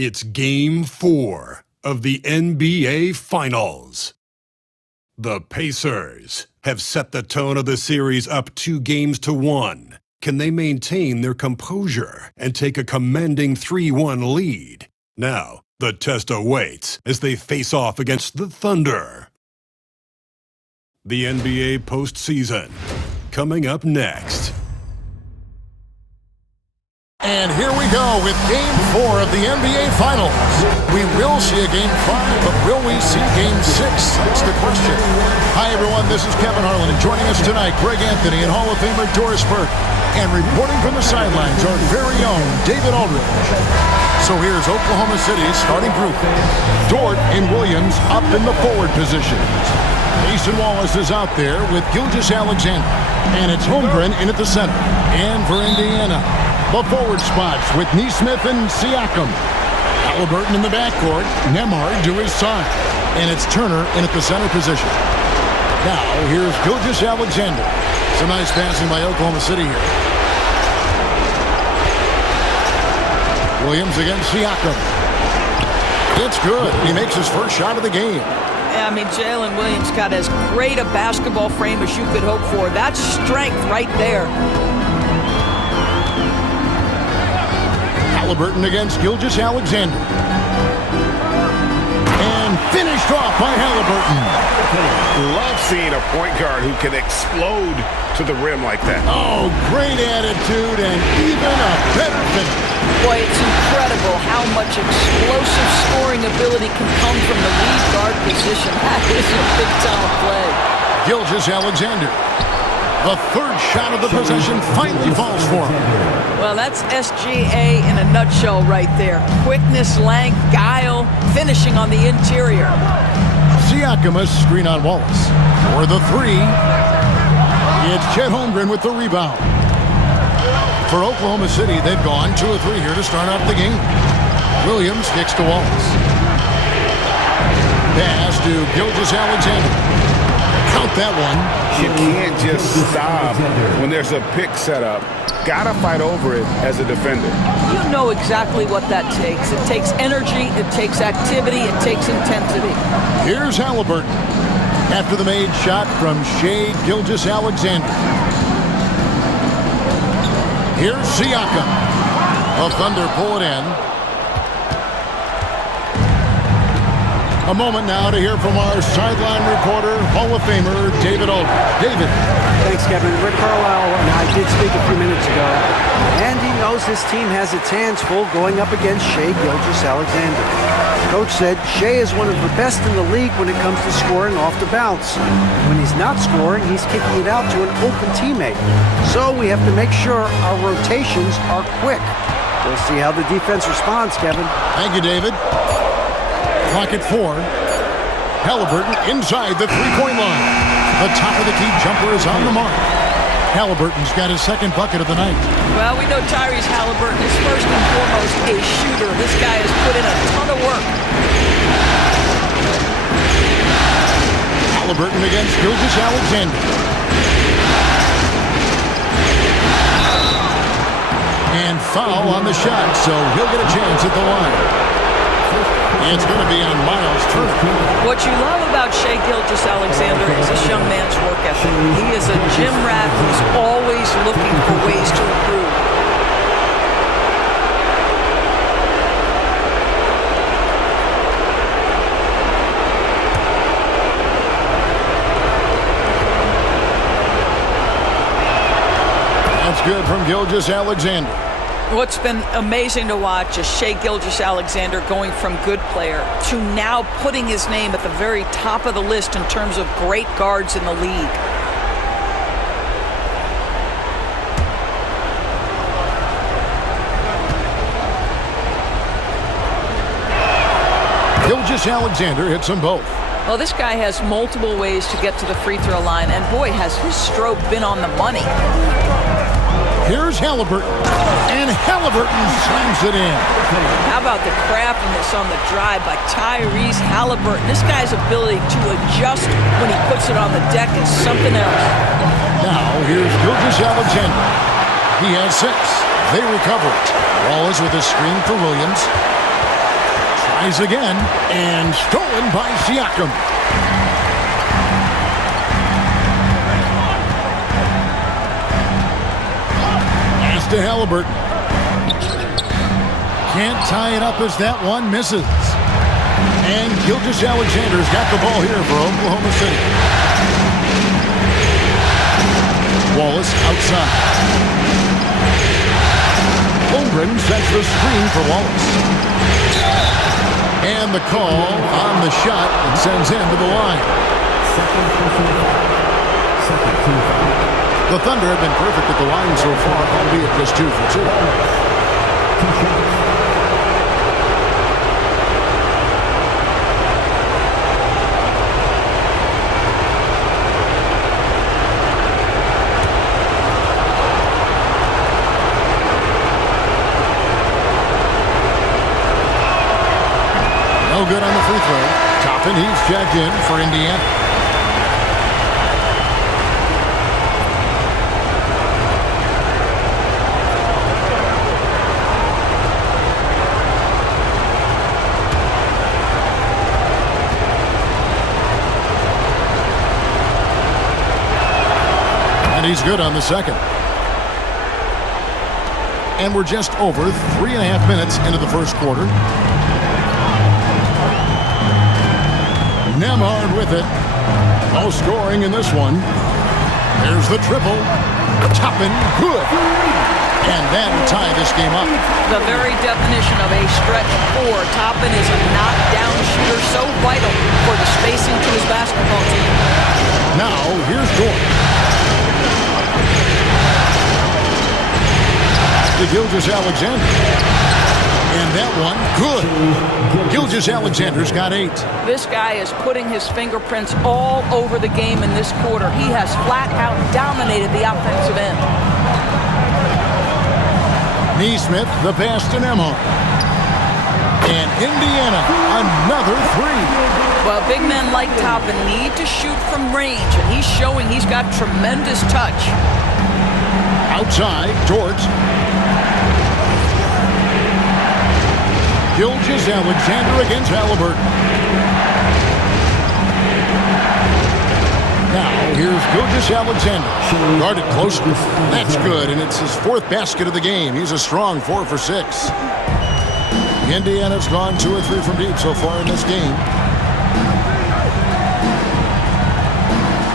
It's Game 4 of the NBA Finals. The Pacers have set the tone of the series up 2-1. Can they maintain their composure and take a commanding 3-1 lead? Now, the test awaits as they face off against the Thunder. The NBA postseason, coming up next. And here we go with Game 4 of the NBA Finals. We will see a Game 5, but will we see Game 6? That's the question. Hi, everyone. This is Kevin Harlan, and joining us tonight, Greg Anthony and Hall of Famer Doris Burke. And reporting from the sidelines, our very own David Aldridge. So here's Oklahoma City's starting group. Dort and Williams up in the forward positions. Mason Wallace is out there with Gilgeous-Alexander. And it's Holmgren in at the center. And for Indiana, the forward spots with Nesmith and Siakam. Halliburton in the backcourt, Nembhard to his side. And it's Turner in at the center position. Now, here's Gilgeous-Alexander. Some nice passing by Oklahoma City here. Williams against Siakam. It's good. He makes his first shot of the game. I mean, Jalen Williams got as great a basketball frame as you could hope for. That's strength right there. Halliburton against Gilgeous-Alexander. And finished off by Halliburton. Love seeing a point guard who can explode to the rim like that. Oh, great attitude and even a better finish. Boy, it's incredible how much explosive scoring ability can come from the lead guard position. That is a big-time play. Gilgeous-Alexander. The third shot of the possession finally falls for him. Well, that's SGA in a nutshell right there. Quickness, length, guile, finishing on the interior. Siakam a screen on Wallace. For the three, it's Chet Holmgren with the rebound. For Oklahoma City, they've gone 2 or 3 here to start off the game. Williams kicks to Wallace. Pass to Gilgeous-Alexander. Count that one. You can't just stop when there's a pick set up. Gotta fight over it as a defender. You know exactly what that takes. It takes energy, it takes activity, it takes intensity. Here's Halliburton. After the made shot from Shai Gilgeous-Alexander. Here's Siakam. The Thunder pull it in. A moment now to hear from our sideline reporter, Hall of Famer, David Aldridge. David. Thanks, Kevin. Rick Carlisle and I did speak a few minutes ago, and he knows his team has its hands full going up against Shai Gilgeous-Alexander. Coach said Shai is one of the best in the league when it comes to scoring off the bounce. When he's not scoring, he's kicking it out to an open teammate. So we have to make sure our rotations are quick. We'll see how the defense responds, Kevin. Thank you, David. Clock at 4. Halliburton inside the three-point line. The top of the key jumper is on the mark. Halliburton's got his second bucket of the night. Well, we know Tyrese Halliburton is first and foremost a shooter. This guy has put in a ton of work. Halliburton against Gilgeous-Alexander. And foul on the shot, so he'll get a chance at the line. It's going to be on Miles Turner. What you love about Shai Gilgeous-Alexander is this young man's work ethic. He is a gym rat who's always looking for ways to improve. That's good from Gilgeous-Alexander. What's been amazing to watch is Shai Gilgeous-Alexander going from good player to now putting his name at the very top of the list in terms of great guards in the league. Gilgeous-Alexander hits them both. Well, this guy has multiple ways to get to the free throw line, and boy, has his stroke been on the money. Here's Halliburton, and Halliburton slams it in. How about the craftiness on the drive by Tyrese Halliburton? This guy's ability to adjust when he puts it on the deck is something else. Now, here's Gilgeous-Alexander. He has 6. They recover it. Wallace with a screen for Williams. Tries again, and stolen by Siakam. Pass to Halliburton. Can't tie it up as that one misses. And Gilgeous-Alexander's got the ball here for Oklahoma City. Wallace outside. Holmgren sets the screen for Wallace. And the call on the shot that sends him to the line. The Thunder have been perfect at the line so far, albeit just 2 for 2. No good on the free throw. Toppin, he's checked in for Indiana. And he's good on the second. And we're just over 3.5 minutes into the first quarter. Nembhard with it. No scoring in this one. There's the triple. Toppin, good. And that'll tie this game up. The very definition of a stretch 4. Toppin is a knockdown shooter, so vital for the spacing to his basketball team. Now, here's Dort. To Gilgeous-Alexander. And that one, good. Gilgeous-Alexander's got 8. This guy is putting his fingerprints all over the game in this quarter. He has flat out dominated the offensive end. Neesmith, the pass to Nembhard. And Indiana, another 3. Well, big men like Toppin need to shoot from range, and he's showing he's got tremendous touch. Outside, Dort. Gilgeous-Alexander against Halliburton. Now, here's Gilgeous-Alexander. Guarded closely. That's good, and it's his 4th basket of the game. He's a strong 4 for 6. Indiana's gone 2 or 3 from deep so far in this game.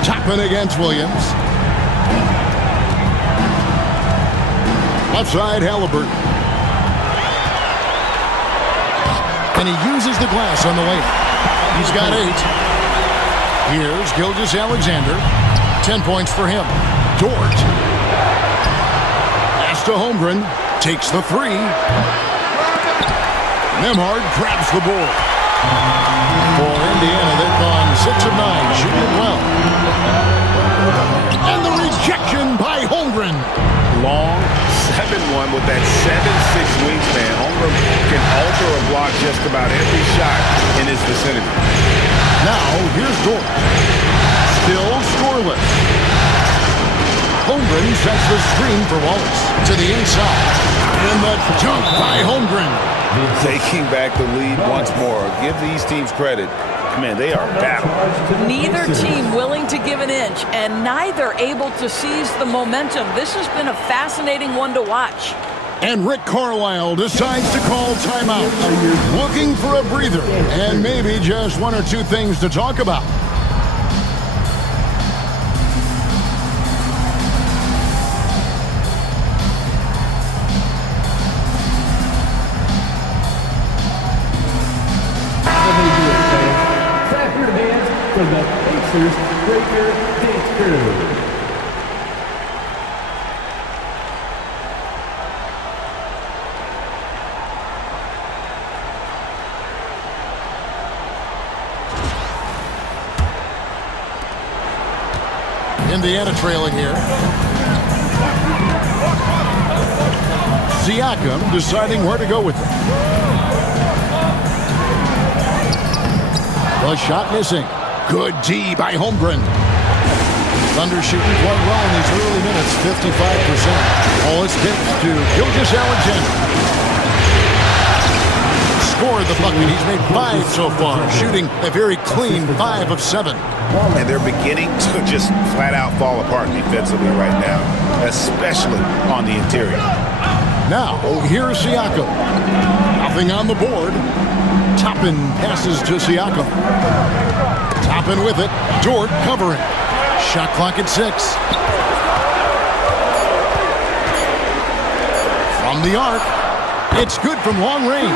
Toppin against Williams. Left side, Halliburton. And he uses the glass on the way. He's got 8. Here's Gilgeous-Alexander. 10 points for him. Dort. Pass to Holmgren. Takes the 3. Nembhard grabs the board. For Indiana, they've gone 6 of 9, shooting well. And the rejection by Holmgren. Long 7-1 with that 7'6" wingspan. Holmgren can alter or block just about every shot in his vicinity. Now, here's Dort. Still scoreless. Holmgren sets the screen for Wallace. To the inside. And the dunk by Holmgren. Taking back the lead once more. Give these teams credit. Man, they are battling. Neither team willing to give an inch, and neither able to seize the momentum. This has been a fascinating one to watch. And Rick Carlisle decides to call timeout. Looking for a breather, and maybe just 1 or 2 things to talk about. From the Pacers Breaker Dance Crew. Indiana trailing here. Siakam deciding where to go with it. The shot missing. Good D by Holmgren. Thunder shooting quite well in these early minutes, 55%. All is kicked to Gilgeous-Alexander. scored the bucket. He's made 5 so far, shooting a very clean 5 of 7. And they're beginning to just flat out fall apart defensively right now, especially on the interior. Now, here's Siakam. Nothing on the board. Toppin passes to Siakam. Toppin with it. Dort covering. Shot clock at 6. From the arc. It's good from long range.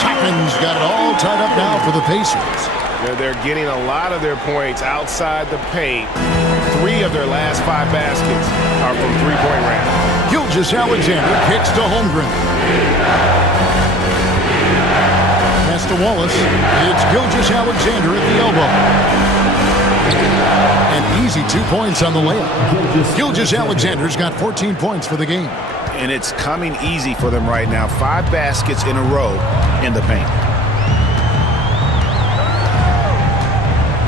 Toppin's got it all tied up now for the Pacers. They're getting a lot of their points outside the paint. 3 of their last 5 baskets are from three-point range. Gilgeous-Alexander kicks to Holmgren. Pass to Wallace. It's Gilgeous-Alexander at the elbow. An easy 2 points on the layup. Gilgeous-Alexander's got 14 points for the game. And it's coming easy for them right now. 5 baskets in a row in the paint.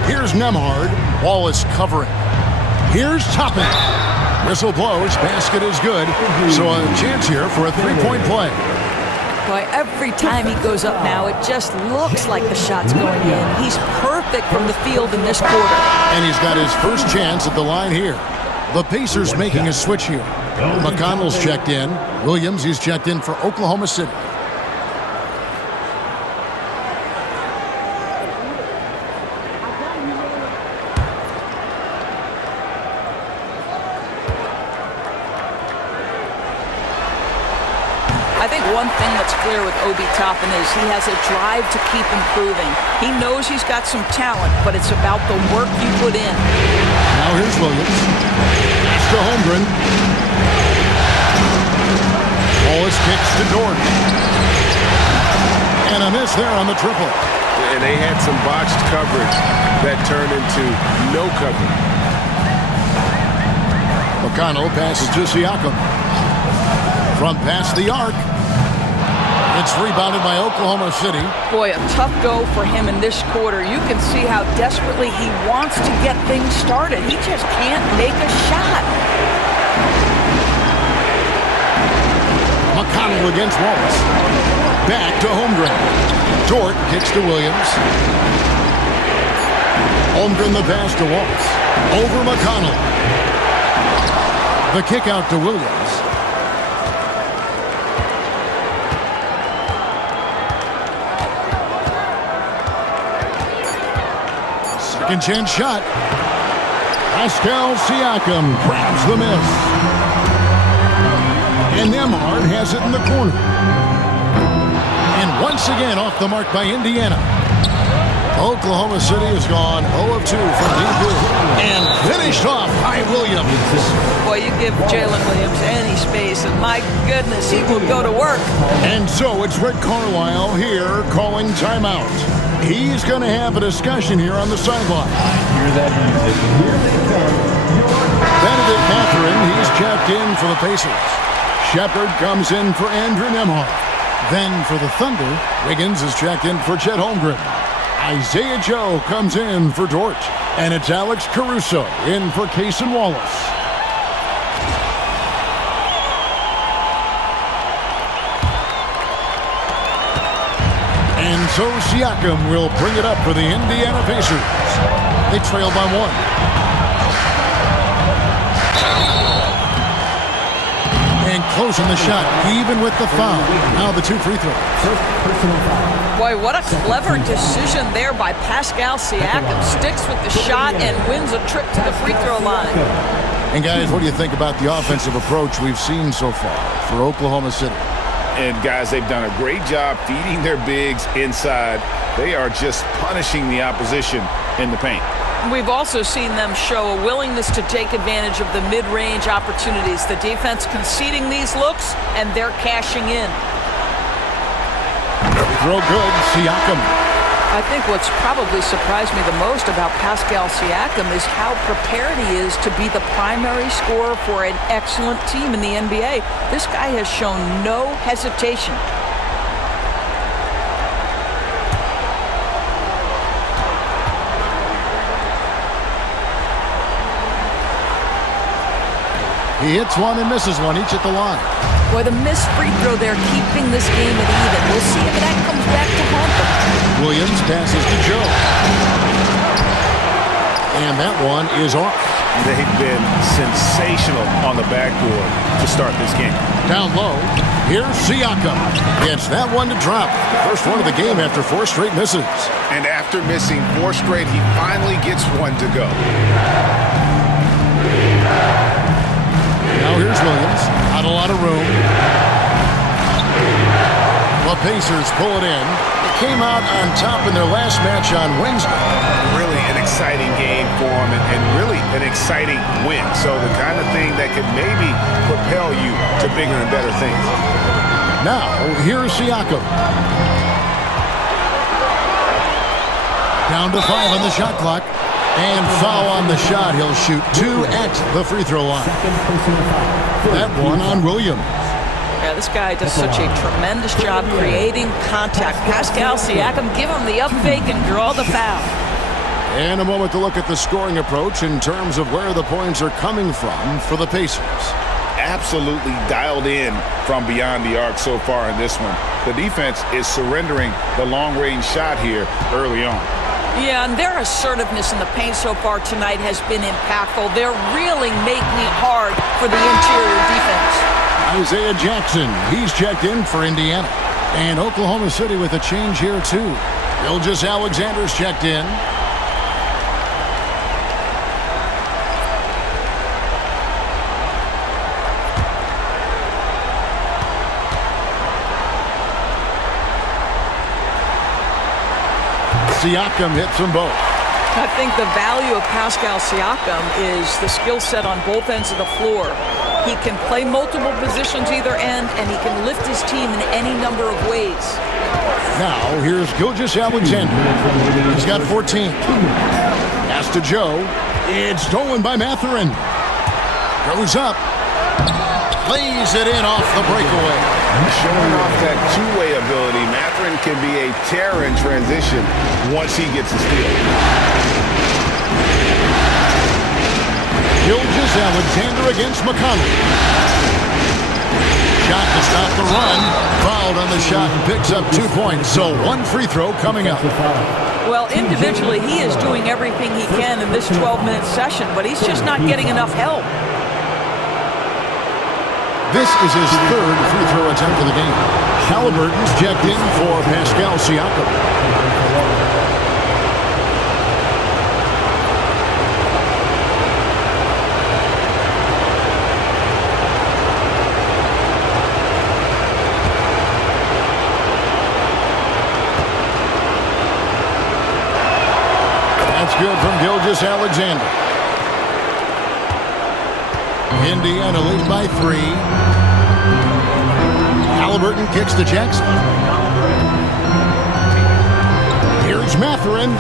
Here's Nembhard. Wallace covering. Here's Toppin. Whistle blows. Basket is good. So a chance here for a 3-point play. Boy, every time he goes up now, it just looks like the shot's going in. He's perfect from the field in this quarter. And he's got his first chance at the line here. The Pacers making a switch here. McConnell's checked in. Williams, he's checked in for Oklahoma City. I think one thing that's clear with Obi Toppin is he has a drive to keep improving. He knows he's got some talent, but it's about the work you put in. Now here's Williams. Pass to Holmgren. Wallace kicks to Dort. And a miss there on the triple. And they had some botched coverage that turned into no coverage. McConnell passes to Siakam. From past the arc. It's rebounded by Oklahoma City. Boy, a tough go for him in this quarter. You can see how desperately he wants to get things started. He just can't make a shot. McConnell against Wallace. Back to Holmgren. Dort kicks to Williams. Holmgren the pass to Wallace. Over McConnell. The kick out to Williams. Second chance shot. Pascal Siakam grabs the miss. And Nembhard has it in the corner. And once again off the mark by Indiana. Oklahoma City has gone 0 of 2 from deep. And finished off by Williams. Boy, you give Jalen Williams any space, and my goodness, he will go to work. And so it's Rick Carlisle here calling timeout. He's going to have a discussion here on the sideline. Hear that music. Here they come. Benedict Mathurin, he's checked in for the Pacers. Shepard comes in for Andrew Nembhard. Then for the Thunder, Wiggins is checked in for Chet Holmgren. Isaiah Joe comes in for Dort. And it's Alex Caruso in for Cason Wallace. And so Siakam will bring it up for the Indiana Pacers. They trail by 1. And closing the shot, even with the foul. Now the 2 free throws. First personal foul. Boy, what a clever decision there by Pascal Siakam. Sticks with the shot and wins a trip to the free throw line. And guys, what do you think about the offensive approach we've seen so far for Oklahoma City? And guys, they've done a great job feeding their bigs inside. They are just punishing the opposition in the paint. We've also seen them show a willingness to take advantage of the mid-range opportunities. The defense conceding these looks, and they're cashing in. Throw good, Siakam. I think what's probably surprised me the most about Pascal Siakam is how prepared he is to be the primary scorer for an excellent team in the NBA. This guy has shown no hesitation. He hits one and misses one, each at the line. Boy, the missed free throw there keeping this game at even. We'll see if that comes back to haunt them. Williams passes to Joe. And that one is off. They've been sensational on the backboard to start this game. Down low, here's Siakam. Gets that one to drop. First one of the game after 4 straight misses. And after missing 4 straight, he finally gets one to go. Now here's Williams. Not a lot of room. The Pacers pull it in. They came out on top in their last match on Wednesday. Really an exciting game for him and really an exciting win. So the kind of thing that could maybe propel you to bigger and better things. Now, here's Siakam. Down to 5 on the shot clock. And foul on the shot. He'll shoot 2 at the free throw line. That one on Williams. Yeah, this guy does such a tremendous job creating contact. Pascal Siakam, give him the up fake and draw the foul. And a moment to look at the scoring approach in terms of where the points are coming from for the Pacers. Absolutely dialed in from beyond the arc so far in this one. The defense is surrendering the long-range shot here early on. Yeah, and their assertiveness in the paint so far tonight has been impactful. They're really making it hard for the interior defense. Isaiah Jackson, he's checked in for Indiana. And Oklahoma City with a change here too. Gilgeous Alexander's checked in. Siakam hits them both. I think the value of Pascal Siakam is the skill set on both ends of the floor. He can play multiple positions either end, and he can lift his team in any number of ways. Now, here's Gilgeous Alexander. He's got 14. Pass to Joe. It's stolen by Mathurin. Goes up. Lays it in off the breakaway. Showing off that two-way ability, Mathurin can be a terror in transition once he gets a steal. Gilgeous Alexander against McConnell. Shot to stop the run. Fouled on the shot and picks up 2 points. So 1 free throw coming up. Well, individually, he is doing everything he can in this 12-minute session, but he's just not getting enough help. This is his 3rd free throw attempt of the game. Halliburton's checked in for Pascal Siakam. That's good from Gilgeous Alexander. Indiana leads by 3. Halliburton kicks to Jackson. Here's Mathurin.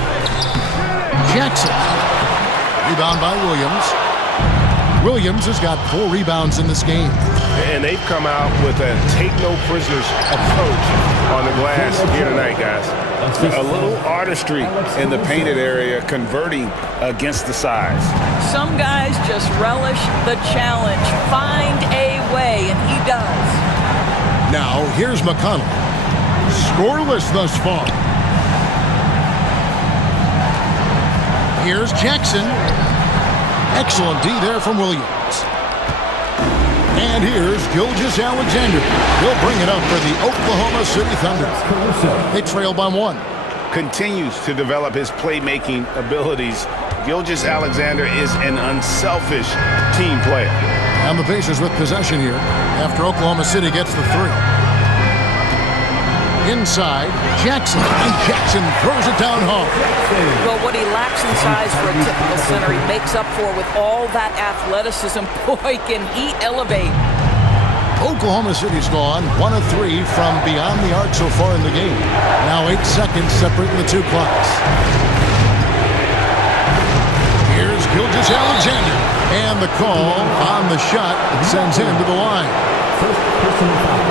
Jackson. Rebound by Williams. Williams has got 4 rebounds in this game. And they've come out with a take-no-prisoners approach on the glass here tonight, guys. A little artistry in the painted area, converting against the size. Some guys just relish the challenge. Find a way, and he does. Now, here's McConnell. Scoreless thus far. Here's Jackson. Excellent D there from Williams. And here's Gilgeous Alexander. He'll bring it up for the Oklahoma City Thunder. They trail by 1. Continues to develop his playmaking abilities. Gilgeous Alexander is an unselfish team player. And the Pacers with possession here after Oklahoma City gets the 3. Inside, Jackson. And Jackson throws it down hard. Well, what he lacks in size for a typical center, he makes up for with all that athleticism. Boy, can he elevate. Oklahoma City's gone 1 of 3 from beyond the arc so far in the game. Now 8 seconds separating the 2 clocks. Here's Gilgeous Alexander. And the call on the shot sends him to the line.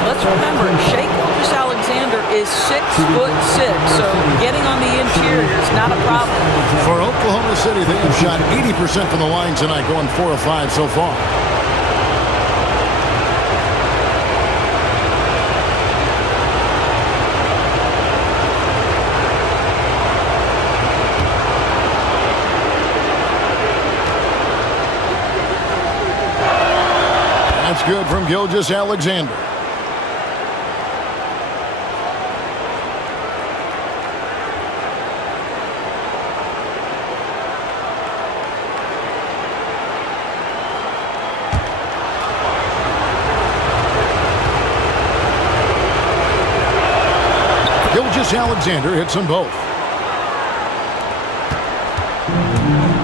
Let's remember, Shai Gilgeous-Alexander is 6'6", so getting on the interior is not a problem. For Oklahoma City, they have shot 80% from the line tonight, going 4 of 5 so far. good from Gilgeous-Alexander. Gilgeous-Alexander hits them both.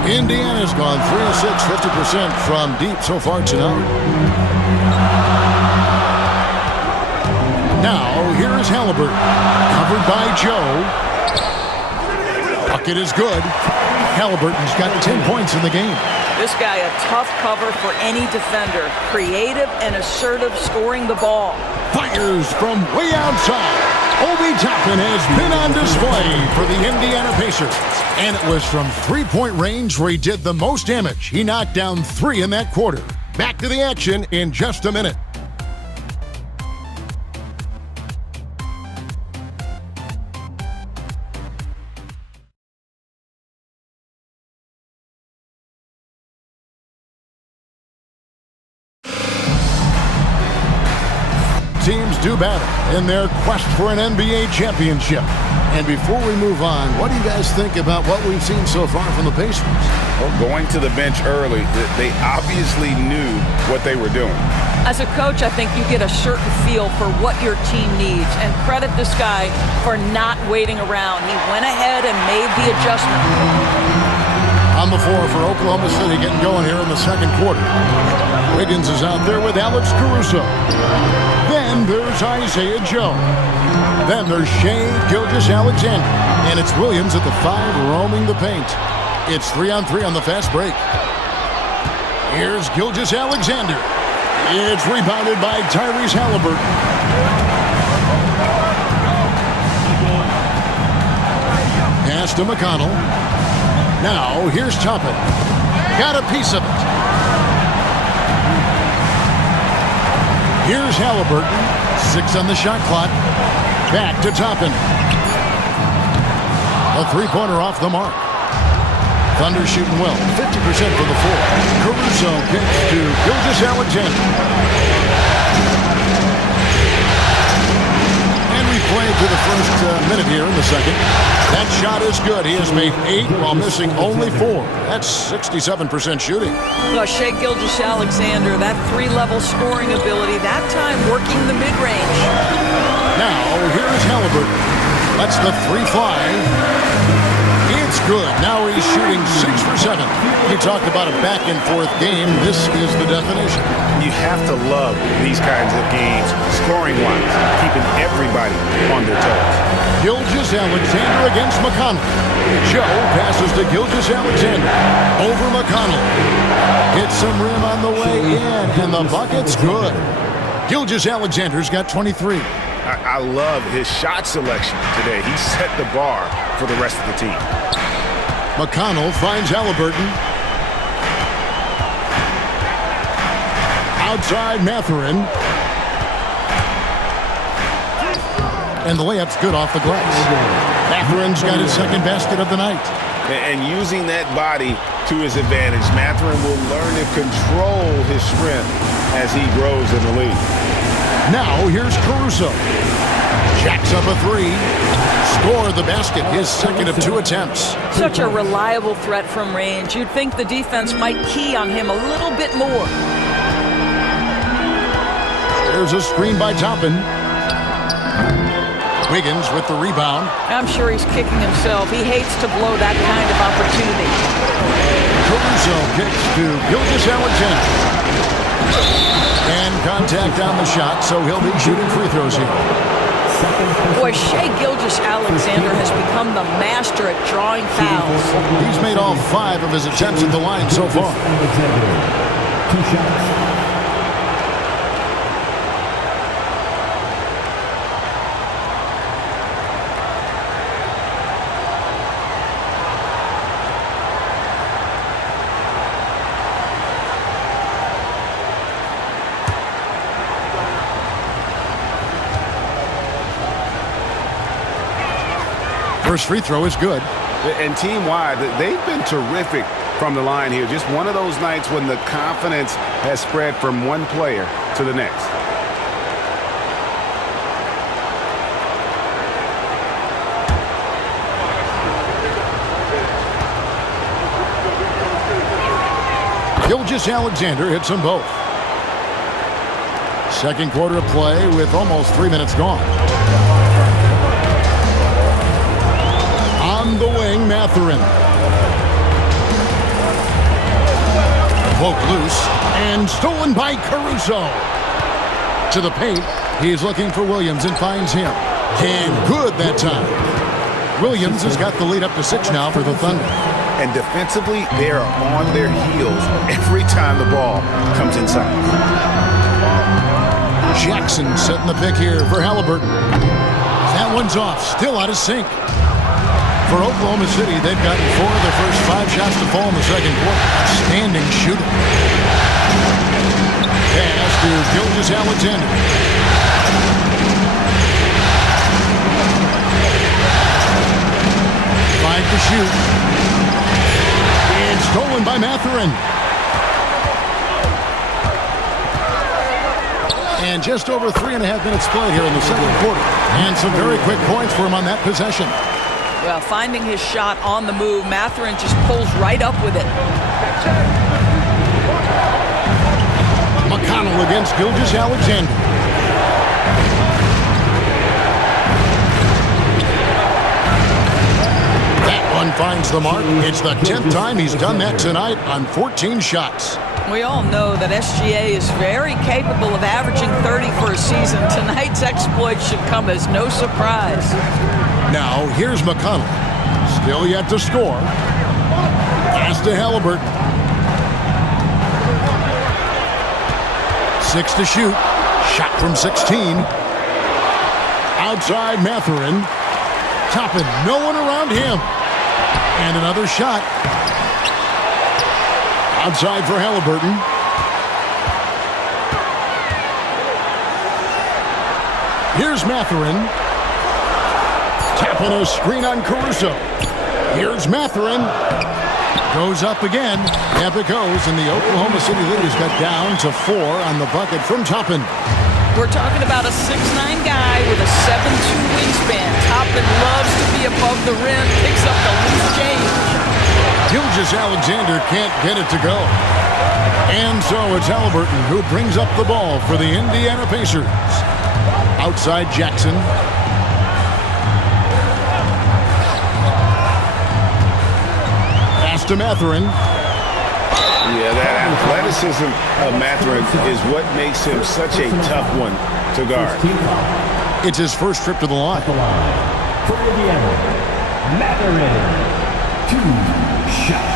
Indiana's gone 3 of 6, 50% from deep so far tonight. Now, here is Halliburton. Covered by Joe. Bucket is good. Halliburton's got 10 points in the game. This guy, a tough cover for any defender. Creative and assertive scoring the ball. Fires from way outside. Obi Toppin has been on display for the Indiana Pacers. And it was from three-point range where he did the most damage. He knocked down 3 in that quarter. Back to the action in just a minute. Teams do battle in their quest for an NBA championship. And before we move on, what do you guys think about what we've seen so far from the Pacers? Well, going to the bench early, they obviously knew what they were doing. As a coach, I think you get a certain feel for what your team needs, and credit this guy for not waiting around. He went ahead and made the adjustment. On the floor for Oklahoma City, getting going here in the second quarter. Wiggins is out there with Alex Caruso. Then there's Isaiah Joe. Then there's Shai Gilgeous-Alexander. And it's Williams at the 5 roaming the paint. It's 3-on-3 on the fast break. Here's Gilgeous-Alexander. It's rebounded by Tyrese Halliburton. Pass to McConnell. Now here's Toppin. Got a piece of it. Here's Halliburton. 6 on the shot clock. Back to Toppin. A three-pointer off the mark. Thunder shooting well. 50% from the floor. Caruso kicks to Gilgeous-Alexander. And we play to the first minute here in the second. That shot is good. He has made 8 while missing only 4. That's 67% shooting. Well, Shai Gilgeous-Alexander, that 3-level scoring ability, that time working the mid-range. Now, here is Halliburton. Lets the 3 fly. It's good. Now he's shooting 6 for 7. You talk about a back-and-forth game. This is the definition. You have to love these kinds of games, scoring-wise, keeping everybody on their toes. Gilgeous-Alexander against McConnell. Joe passes to Gilgeous-Alexander. Over McConnell. Hits some rim on the way in, and the bucket's good. Gilgeous-Alexander's got 23. I love his shot selection today. He set the bar for the rest of the team. McConnell finds Halliburton. Outside Mathurin. And the layup's good off the glass. Mathurin's got his second basket of the night. And using that body to his advantage, Mathurin will learn to control his strength as he grows in the league. Now here's Caruso. Jacks up a 3. Score the basket, his second of 2 attempts. Such a reliable threat from range. You'd think the defense might key on him a little bit more. There's a screen by Toppin. Wiggins with the rebound. I'm sure he's kicking himself. He hates to blow that kind of opportunity. Caruso kicks to Gilgeous-Alexander. And contact on the shot, so he'll be shooting free throws here. Boy, Shai Gilgeous-Alexander has become the master at drawing fouls. He's made all 5 of his attempts at the line so far. 2 shots. First free throw is good. And team-wide, they've been terrific from the line here. Just one of those nights when the confidence has spread from one player to the next. Gilgeous-Alexander hits them both. Second quarter of play with almost 3 minutes gone. On the wing, Mathurin. Poked loose and stolen by Caruso. To the paint, he's looking for Williams and finds him. And good that time. Williams has got the lead up to 6 now for the Thunder. And defensively, they are on their heels every time the ball comes inside. Jackson setting the pick here for Halliburton. That one's off, still out of sync. For Oklahoma City, they've gotten 4 of their first 5 shots to fall in the second quarter. Outstanding shooting. Pass to Gilgeous-Alexander. 5 to shoot. And stolen by Mathurin. And just over 3.5 minutes played here in the second quarter. And some very quick points for him on that possession. Well, finding his shot on the move, Mathurin just pulls right up with it. McConnell against Gilgeous-Alexander. That one finds the mark. It's the 10th time he's done that tonight on 14 shots. We all know that SGA is very capable of averaging 30 for a season. Tonight's exploit should come as no surprise. Now, here's McConnell. Still yet to score. Pass to Halliburton. 6 to shoot. Shot from 16. Outside Mathurin. Toppin, no one around him. And another shot. Outside for Halliburton. Here's Mathurin. Tapping a screen on Caruso. Here's Mathurin. Goes up again. Up it goes, and the Oklahoma City leaders got down to 4 on the bucket from Toppin. We're talking about a 6'9" guy with a 7'2" wingspan. Toppin loves to be above the rim, picks up the loose change. Gilgeous-Alexander can't get it to go. And so it's Halliburton who brings up the ball for the Indiana Pacers. Outside Jackson. Pass to Mathurin. Yeah, that athleticism of Mathurin is what makes him such a tough one to guard. It's his first trip to the line. For Indiana, Mathurin, 2 shots.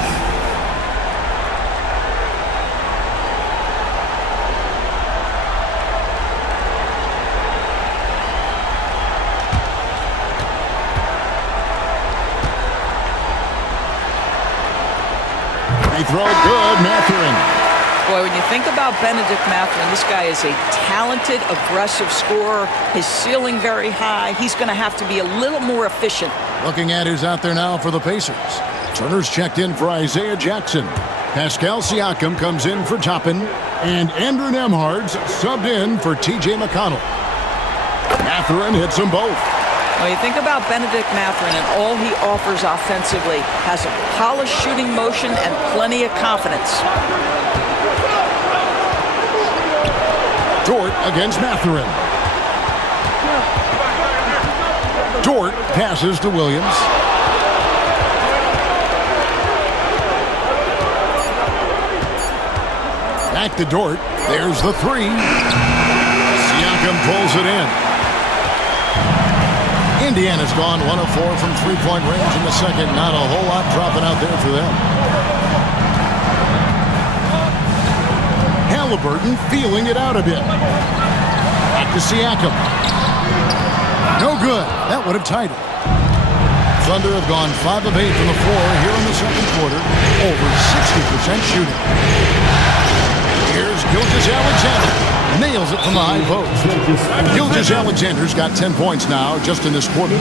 Throw good, Mathurin. Boy, when you think about Benedict Mathurin, this guy is a talented, aggressive scorer. His ceiling very high. He's going to have to be a little more efficient. Looking at who's out there now for the Pacers. Turner's checked in for Isaiah Jackson. Pascal Siakam comes in for Toppin. And Andrew Nembhard's subbed in for T.J. McConnell. Mathurin hits them both. When you think about Benedict Mathurin and all he offers offensively, has a polished shooting motion and plenty of confidence. Dort against Mathurin. Dort passes to Williams. Back to Dort. There's the 3. Siakam pulls it in. Indiana's gone 1 of 4 from three-point range in the second. Not a whole lot dropping out there for them. Halliburton feeling it out a bit. Back to Siakam. No good. That would have tied it. Thunder have gone 5 of 8 from the floor here in the second quarter. Over 60% shooting. Here's Gilgeous-Alexander. Nails it from the high post. Gilgeous-Alexander's got 10 points now just in this quarter.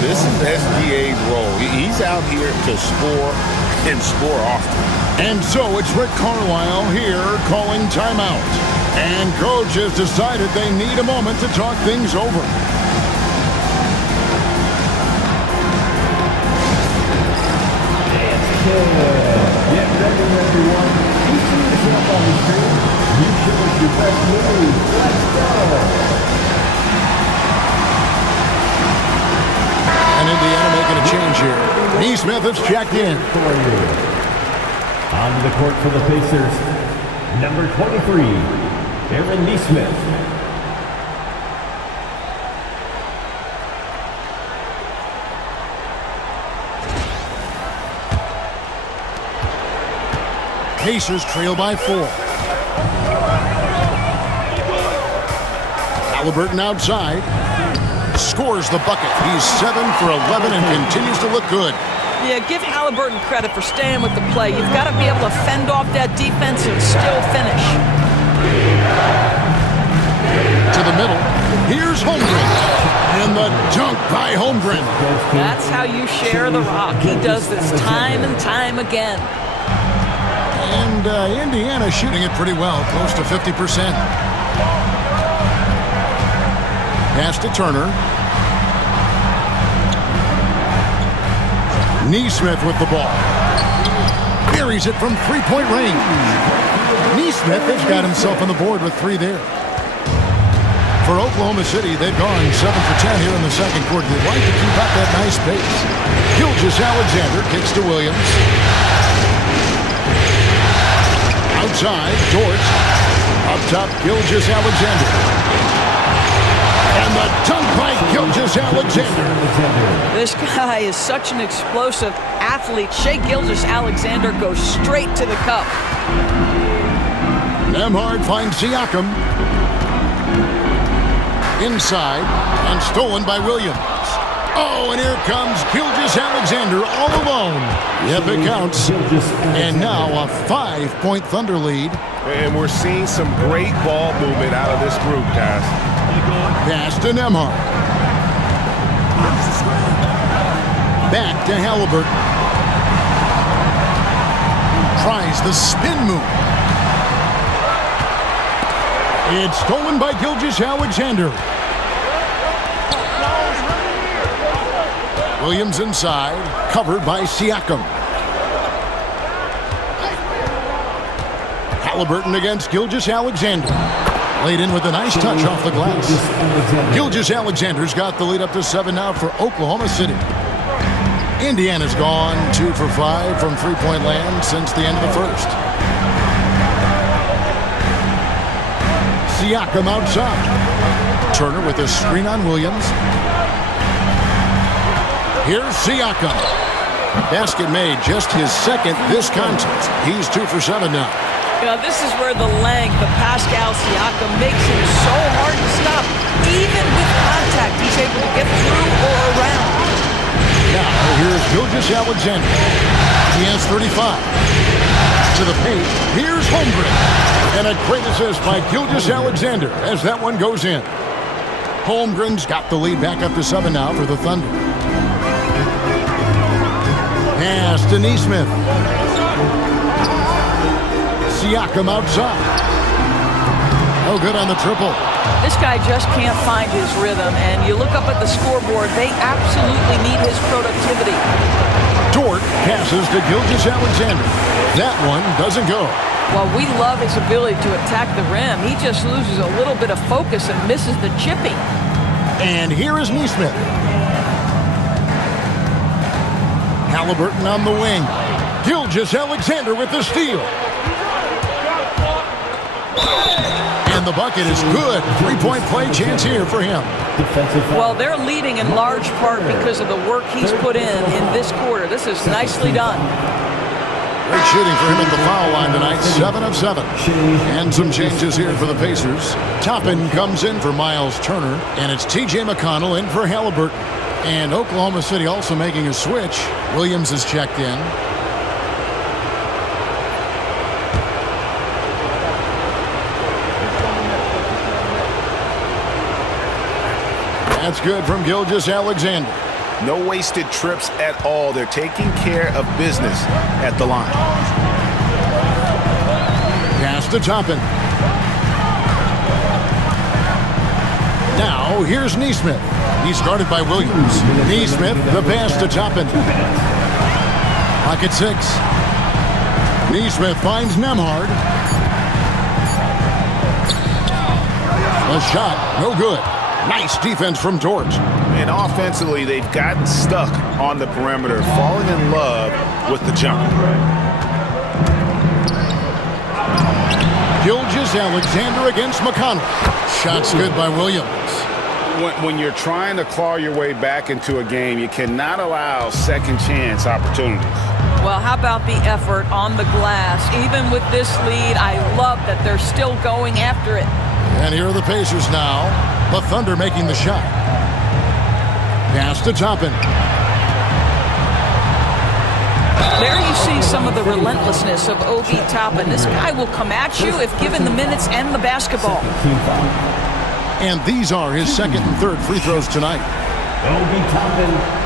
This is SGA's role. He's He's out here to score and score often. And so it's Rick Carlisle here calling timeout. And coach has decided they need a moment to talk things over. Get ready, everyone. You see yourself on the screen. You show us your best move. Let's go. And Indiana making a change here. Neesmith has checked in. Onto the court for the Pacers. Number 23, Aaron Neesmith. Pacers trail by 4. Halliburton outside. Scores the bucket. He's 7 for 11 and continues to look good. Yeah, give Halliburton credit for staying with the play. You've got to be able to fend off that defense and still finish. To the middle. Here's Holmgren. And the dunk by Holmgren. That's how you share the rock. He does this time and time again. And Indiana shooting it pretty well, close to 50%. Pass to Turner. Neesmith with the ball. Buries it from three-point range. Neesmith has got himself on the board with 3 there. For Oklahoma City, they've gone 7 for 10 here in the second quarter. They'd like to keep up that nice pace. Gilgeous-Alexander kicks to Williams. Outside, Dort. Up top, Gilgeous-Alexander. And the dunk by Gilgeous-Alexander. This guy is such an explosive athlete. Shai Gilgeous-Alexander goes straight to the cup. Nembhard finds Siakam. Inside, and stolen by Williams. Oh, and here comes Gilgeous-Alexander all alone. Yep, it counts. And now a 5-point Thunder lead. And we're seeing some great ball movement out of this group, guys. Pass to Nembhard. Back to Halliburton. Tries the spin move. It's stolen by Gilgeous-Alexander. Williams inside, covered by Siakam. Halliburton against Gilgeous-Alexander. Laid in with a nice touch off the glass. Gilgeous-Alexander's got the lead up to 7 now for Oklahoma City. Indiana's gone 2 for 5 from three-point land since the end of the first. Siakam outside. Turner with a screen on Williams. Here's Siakam. Basket made, just his second this contest. He's 2 for 7 now. You know, this is where the length of Pascal Siakam makes him so hard to stop. Even with contact, he's able to get through or around. Now, here's Gilgeous-Alexander. He has 35. To the paint, here's Holmgren. And a great assist by Gilgeous-Alexander as that one goes in. Holmgren's got the lead back up to 7 now for the Thunder. Pass to Neesmith. Siakam outside. No good on the triple. This guy just can't find his rhythm, and you look up at the scoreboard, they absolutely need his productivity. Dort passes to Gilgeous-Alexander. That one doesn't go. Well, we love his ability to attack the rim. He just loses a little bit of focus and misses the chipping. And here is Neesmith. Halliburton on the wing. Gilgeous-Alexander with the steal. And the bucket is good. 3-point play chance here for him. Well, they're leading in large part because of the work he's put in this quarter. This is nicely done. Great shooting for him at the foul line tonight. 7 of 7. And some changes here for the Pacers. Toppin comes in for Miles Turner. And it's T.J. McConnell in for Halliburton. And Oklahoma City also making a switch. Williams is checked in. That's good from Gilgeous-Alexander. No wasted trips at all. They're taking care of business at the line. Pass to Toppin. Now, here's Nesmith. He's guarded by Williams. Nesmith, the pass to Toppin. Pocket 6. Nesmith finds Nemhard. A shot, no good. Nice defense from George. And offensively, they've gotten stuck on the perimeter, falling in love with the jump. Gilgeous-Alexander against McConnell. Shot's good by Williams. When you're trying to claw your way back into a game, you cannot allow second chance opportunities. Well, how about the effort on the glass? Even with this lead, I love that they're still going after it. And here are the Pacers now. The Thunder making the shot. Pass to Toppin. There you see some of the relentlessness of Obi Toppin. This guy will come at you if given the minutes and the basketball. And these are his second and third free throws tonight. Obi Toppin.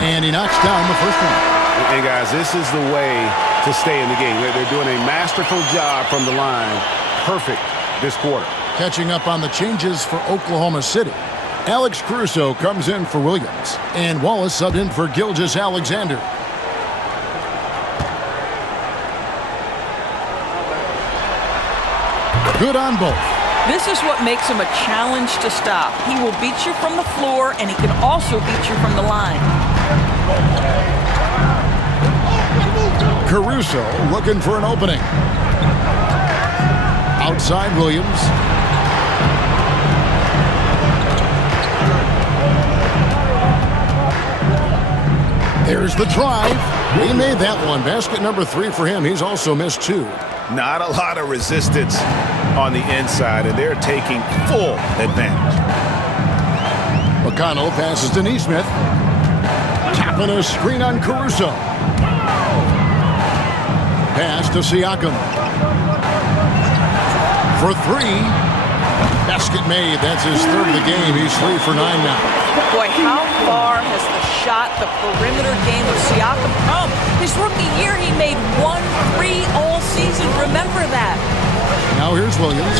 And he knocks down the first one. And guys, this is the way to stay in the game. They're doing a masterful job from the line. Perfect this quarter. Catching up on the changes for Oklahoma City. Alex Caruso comes in for Williams. And Wallace subbed in for Gilgeous-Alexander. Good on both. This is what makes him a challenge to stop. He will beat you from the floor, and he can also beat you from the line. Caruso looking for an opening. Outside Williams. There's the drive. He made that one. Basket number 3 for him. He's also missed 2. Not a lot of resistance on the inside, and they're taking full advantage. McConnell passes to Nesmith. Tapping a screen on Caruso. Pass to Siakam. For 3. Basket made. That's his third of the game. He's 3 for 9 now. Boy, how far has the shot, the perimeter game of Siakam come? His rookie year, he made 1 3 all season. Remember that. Now here's Williams.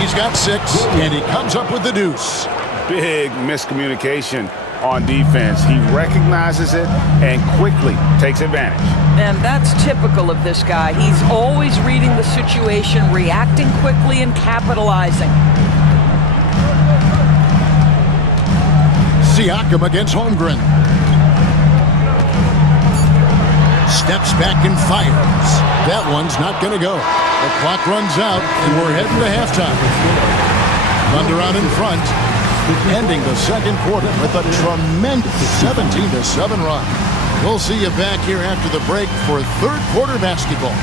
He's got 6, and he comes up with the deuce. Big miscommunication on defense. He recognizes it and quickly takes advantage. And that's typical of this guy. He's always reading the situation, reacting quickly, and capitalizing. Siakam against Holmgren. Steps back and fires. That one's not going to go. The clock runs out, and we're heading to halftime. Thunder out in front, ending the second quarter with a tremendous 17-7 run. We'll see you back here after the break for third quarter basketball.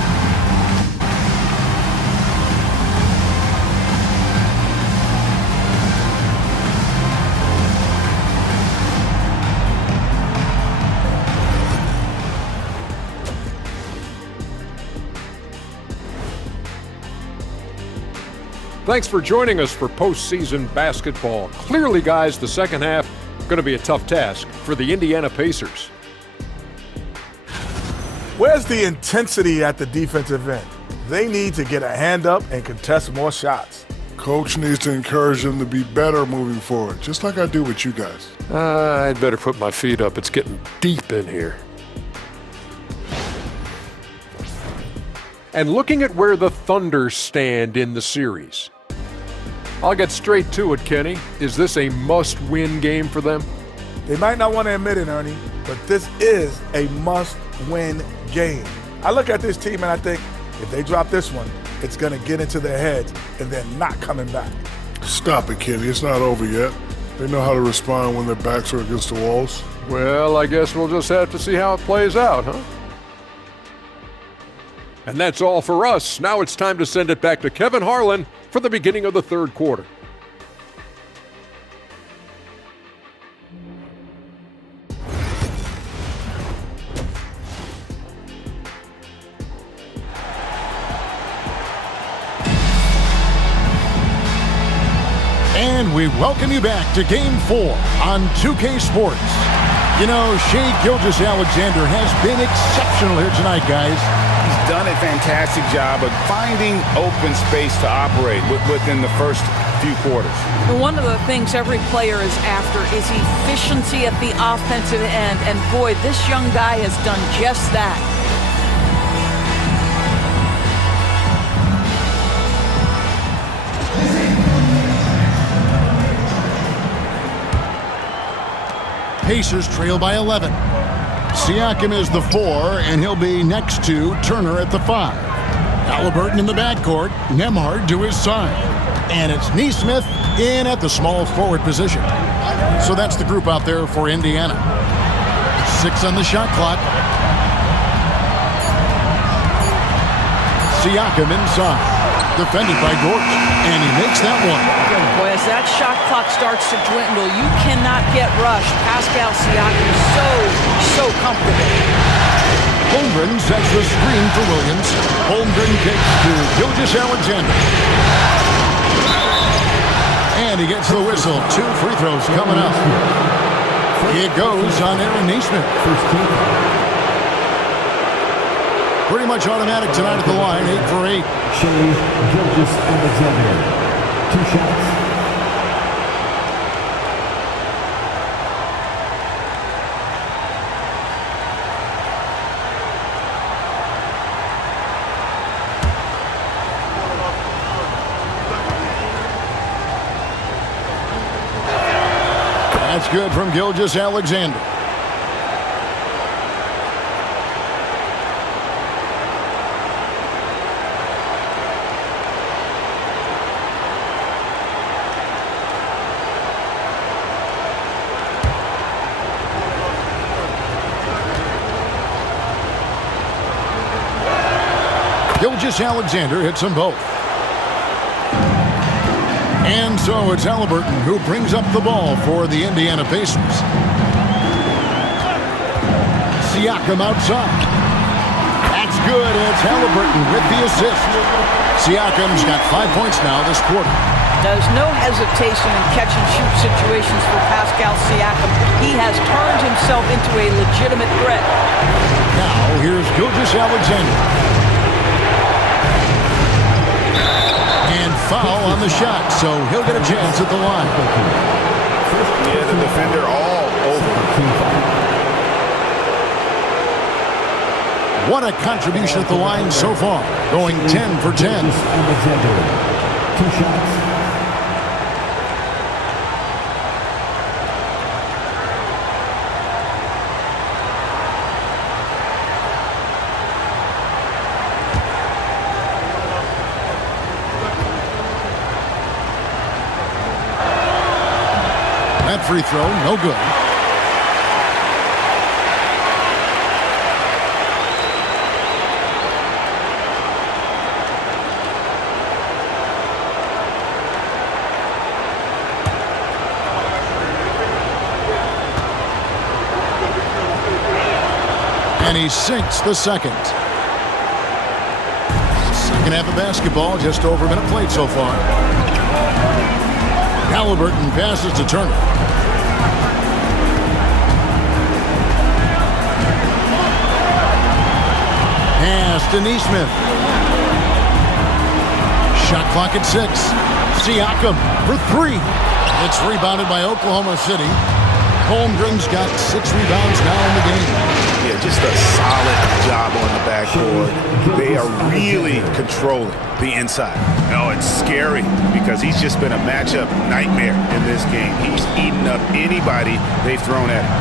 Thanks for joining us for postseason basketball. Clearly, guys, the second half going to be a tough task for the Indiana Pacers. Where's the intensity at the defensive end? They need to get a hand up and contest more shots. Coach needs to encourage them to be better moving forward, just like I do with you guys. I'd better put my feet up. It's getting deep in here. And looking at where the Thunder stand in the series, I'll get straight to it, Kenny. Is this a must-win game for them? They might not want to admit it, Ernie, but this is a must-win game. I look at this team and I think, if they drop this one, it's going to get into their heads and they're not coming back. Stop it, Kenny. It's not over yet. They know how to respond when their backs are against the walls. Well, I guess we'll just have to see how it plays out, huh? And that's all for us. Now it's time to send it back to Kevin Harlan for the beginning of the third quarter. And we welcome you back to Game 4 on 2K Sports. You know, Shai Gilgeous-Alexander has been exceptional here tonight, guys. He's done a fantastic job of finding open space to operate within the first few quarters. And one of the things every player is after is efficiency at the offensive end. And boy, this young guy has done just that. Pacers trail by 11. Siakam is the 4, and he'll be next to Turner at the 5. Halliburton in the backcourt, Nembhard to his side. And it's Nesmith in at the small forward position. So that's the group out there for Indiana. 6 on the shot clock. Siakam inside, defended by Dort, and he makes that one. Boy, as that shot clock starts to dwindle, you cannot get rushed. Pascal Siakam so comfortable. Holmgren sets the screen for Williams. Holmgren kicks to Gilgeous-Alexander. And he gets the whistle. 2 free throws coming up. It goes on Aaron Nesmith. Pretty much automatic tonight at the line, 8 for 8. Shai Gilgeous-Alexander. 2 shots. That's good from Gilgeous-Alexander. Gilgeous-Alexander hits them both. And so it's Halliburton who brings up the ball for the Indiana Pacers. Siakam outside. That's good. It's Halliburton with the assist. Siakam's got 5 points now this quarter. There's no hesitation in catch-and-shoot situations for Pascal Siakam. He has turned himself into a legitimate threat. Now here's Gilgeous-Alexander. And foul on the shot, so he'll get a chance at the line. Yeah, the defender all over. What a contribution at the line so far, going 10 for 10. 2 shots. That free throw, no good. And he sinks the second. Second half of basketball, just over a minute played so far. Halliburton passes to Turner. Pass to Nesmith. Shot clock at 6. Siakam for 3. It's rebounded by Oklahoma City. Holmgren's got 6 rebounds now in the game. Yeah, just a solid job on the backboard. They are really controlling the inside. No, it's scary because he's just been a matchup nightmare in this game. He's eaten up anybody they've thrown at him.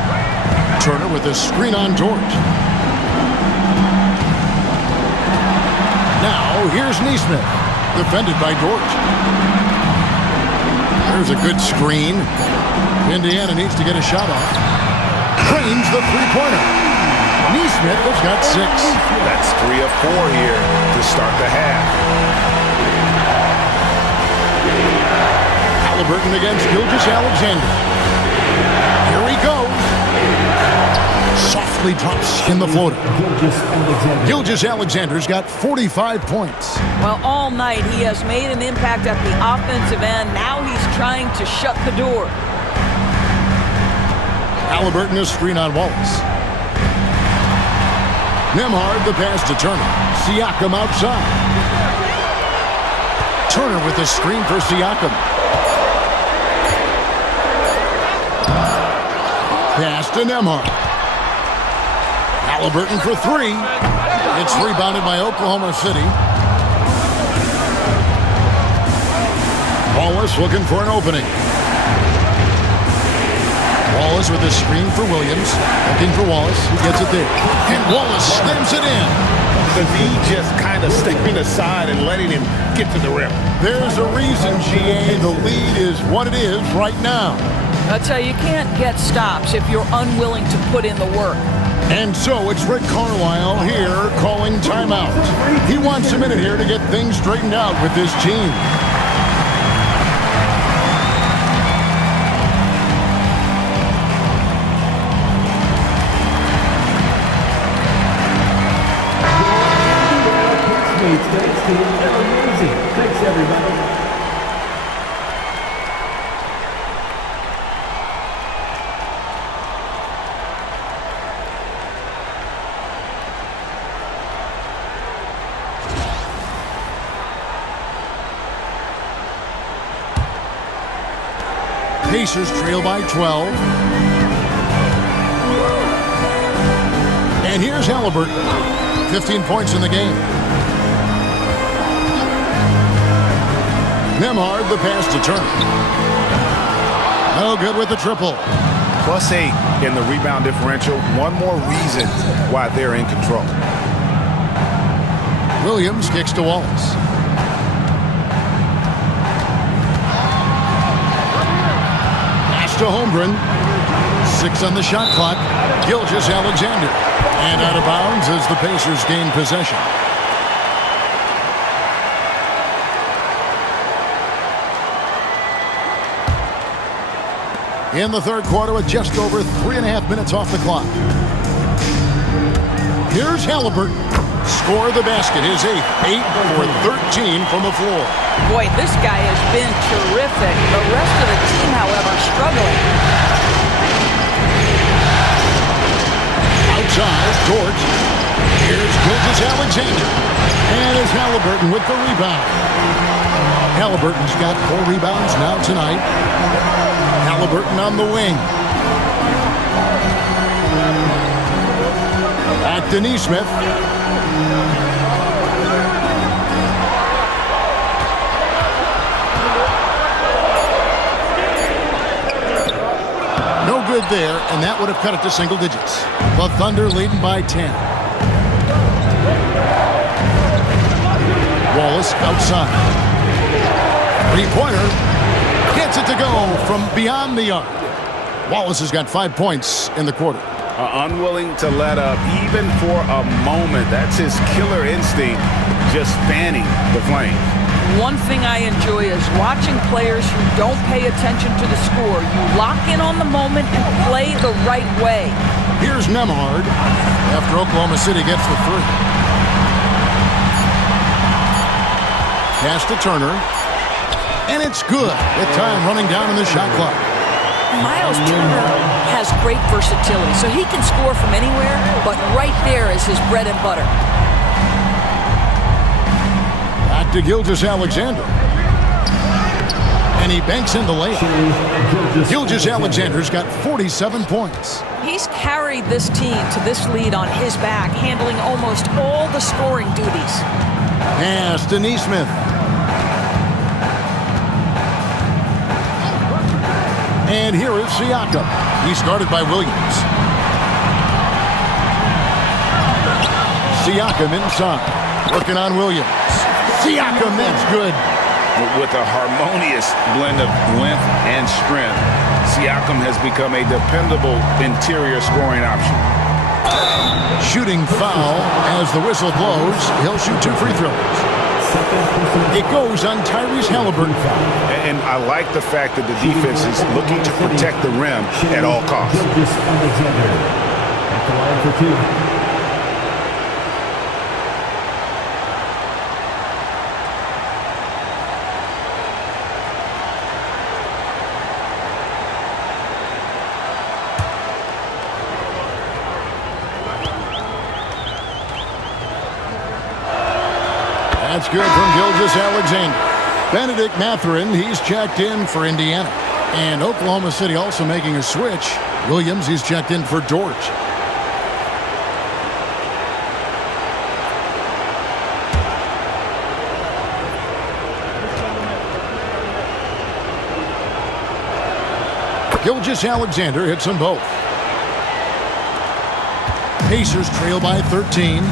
Turner with a screen on George. Now here's Nesmith, defended by George. There's a good screen. Indiana needs to get a shot off. Cranes the three-pointer. Neesmith has got 6. That's 3 of 4 here to start the half. Halliburton against Gilgeous-Alexander. Here he goes. Softly drops in the floater. Gilgeous-Alexander's got 45 points. Well, all night he has made an impact at the offensive end. Now he's trying to shut the door. Halliburton is screen on Wallace. Nembhard the pass to Turner. Siakam outside. Turner with the screen for Siakam. Pass to Nembhard. Halliburton for 3. It's rebounded by Oklahoma City. Wallace looking for an opening. Wallace with the screen for Williams. Looking for Wallace. He gets it there. And Wallace slams it in. Because he just kind of stepping aside and letting him get to the rim. There's a reason, GA. The lead is what it is right now. I tell you, you can't get stops if you're unwilling to put in the work. And so it's Rick Carlisle here calling timeout. He wants a minute here to get things straightened out with this team. Thanks, team. Amazing. Thanks, everybody. Pacers trail by 12. And here's Halliburton. 15 points in the game. Nembhard the pass to Turner. No good with the triple. +8 in the rebound differential. One more reason why they're in control. Williams kicks to Wallace. Pass to Holmgren. 6 on the shot clock. Gilgeous-Alexander. And out of bounds as the Pacers gain possession. In the third quarter with just over 3.5 minutes off the clock. Here's Halliburton. Score the basket. His 8th. 8 for 13 from the floor. Boy, this guy has been terrific. The rest of the team, however, struggling. Outside, Dort. Here's Gilgeous-Alexander. And it's Halliburton with the rebound. Halliburton's got 4 rebounds now tonight. Halliburton on the wing. Back to Neesmith. No good there, and that would have cut it to single digits. The Thunder leading by 10. Wallace outside. Three-pointer. Gets it to go from beyond the arc. Wallace has got 5 points in the quarter. Unwilling to let up even for a moment. That's his killer instinct, just fanning the flame. One thing I enjoy is watching players who don't pay attention to the score. You lock in on the moment and play the right way. Here's Nembhard after Oklahoma City gets the 3. Pass to Turner. And it's good with time running down in the shot clock. Miles Turner has great versatility, so he can score from anywhere, but right there is his bread and butter. Back to Gilgeous-Alexander. And he banks in the layup. Gilgeous-Alexander's got 47 points. He's carried this team to this lead on his back, handling almost all the scoring duties. Pass to Neesmith. And here is Siakam. He's guarded by Williams. Siakam inside. Working on Williams. Siakam, that's good. With a harmonious blend of length and strength, Siakam has become a dependable interior scoring option. Shooting foul as the whistle blows. He'll shoot 2 free throws. It goes on Tyrese Halliburton. And I like the fact that the defense is looking to protect the rim at all costs. Alexander at the line for 2. That's good from Gilgeous-Alexander. Benedict Mathurin, he's checked in for Indiana. And Oklahoma City also making a switch. Williams, he's checked in for Dort. Gilgeous-Alexander hits them both. Pacers trail by 13.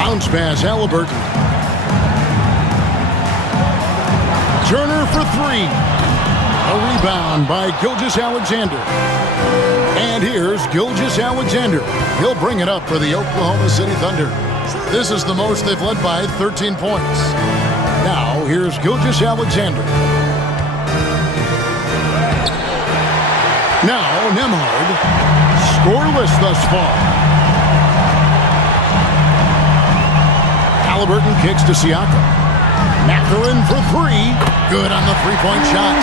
Bounce pass, Halliburton. Turner for 3. A rebound by Gilgeous-Alexander. And here's Gilgeous-Alexander. He'll bring it up for the Oklahoma City Thunder. This is the most they've led by 13 points. Now, here's Gilgeous-Alexander. Now, Nembhard. Scoreless thus far. Halliburton kicks to Siakam. Mathurin for 3. Good on the three-point shot.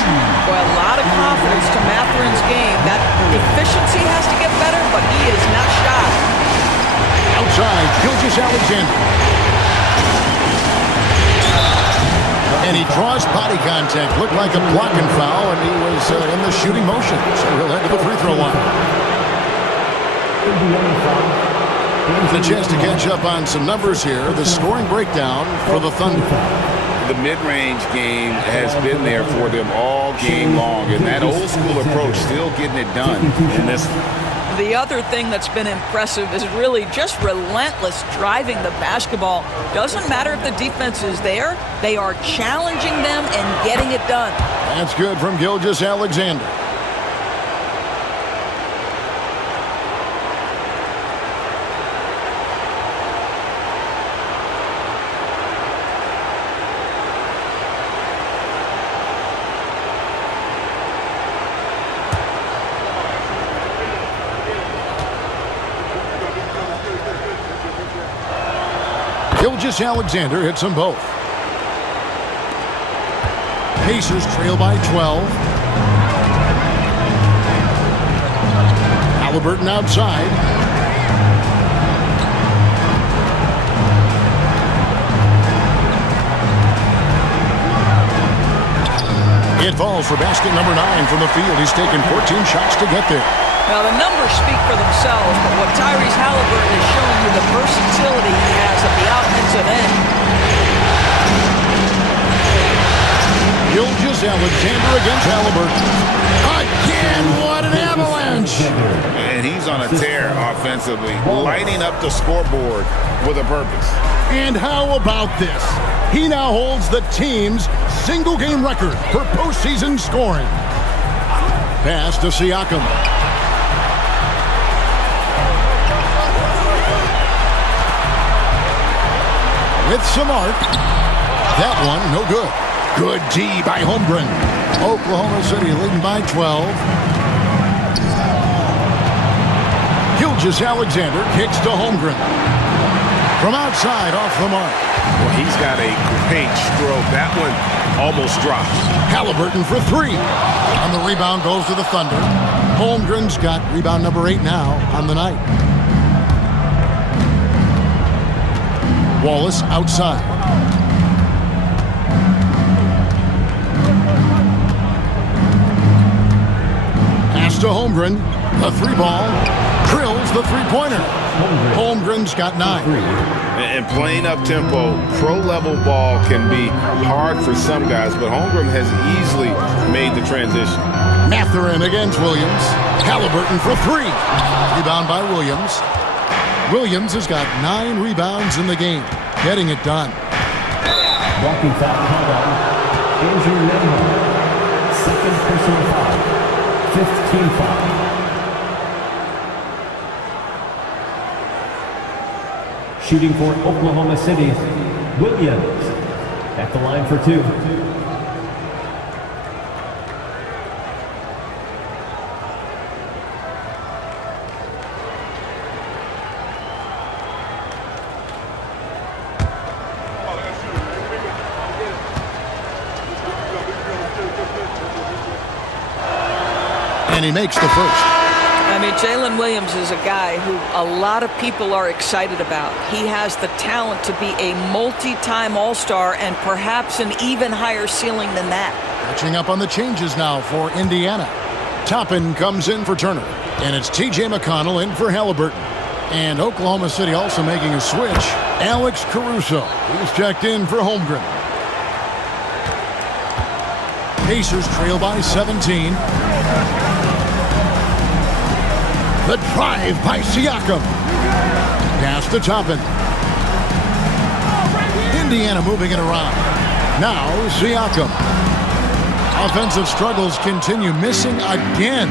Boy, a lot of confidence to Mathurin's game. That efficiency has to get better, but he is not shy. Outside, Gilgeous-Alexander. And he draws body contact. Looked like a blocking foul, and he was in the shooting motion. So he'll head to the free throw line. A chance to catch up on some numbers here. The scoring breakdown for the Thunder. The mid-range game has been there for them all game long, and that old-school approach still getting it done in this. The other thing that's been impressive is really just relentless driving the basketball. Doesn't matter if the defense is there, they are challenging them and getting it done. That's good from Gilgeous-Alexander. Gilgeous-Alexander hits them both. Pacers trail by 12. Halliburton outside. It falls for basket number 9 from the field. He's taken 14 shots to get there. Now, the numbers speak for themselves, but what Tyrese Halliburton is showing you the versatility he has at the offensive end. Gilgeous-Alexander against Halliburton. Again, what an avalanche! And he's on a tear offensively, lighting up the scoreboard with a purpose. And how about this? He now holds the team's single-game record for postseason scoring. Pass to Siakam. With some arc. That one, no good. Good D by Holmgren. Oklahoma City leading by 12. Gilgeous-Alexander kicks to Holmgren. From outside, off the mark. Well, he's got a great stroke. That one almost dropped. Halliburton for 3. And the rebound goes to the Thunder. Holmgren's got rebound number 8 now on the night. Wallace outside. Pass to Holmgren. The 3-ball. Drills the 3-pointer. Holmgren's got 9. And playing up tempo, pro-level ball can be hard for some guys, but Holmgren has easily made the transition. Mathurin against Williams. Halliburton for 3. Rebound by Williams. Williams has got 9 rebounds in the game, getting it done. Walking foul called on Andrew Nembhard. Second personal foul. 15 foul. Shooting for Oklahoma City, Williams. At the line for 2. And he makes the first. I mean, Jalen Williams is a guy who a lot of people are excited about. He has the talent to be a multi-time All-Star and perhaps an even higher ceiling than that. Catching up on the changes now for Indiana. Toppin comes in for Turner. And it's T.J. McConnell in for Halliburton. And Oklahoma City also making a switch. Alex Caruso. He's checked in for Holmgren. Pacers trail by 17. The drive by Siakam. Pass to Toppin. Indiana moving it around. Now Siakam. Offensive struggles continue, missing again.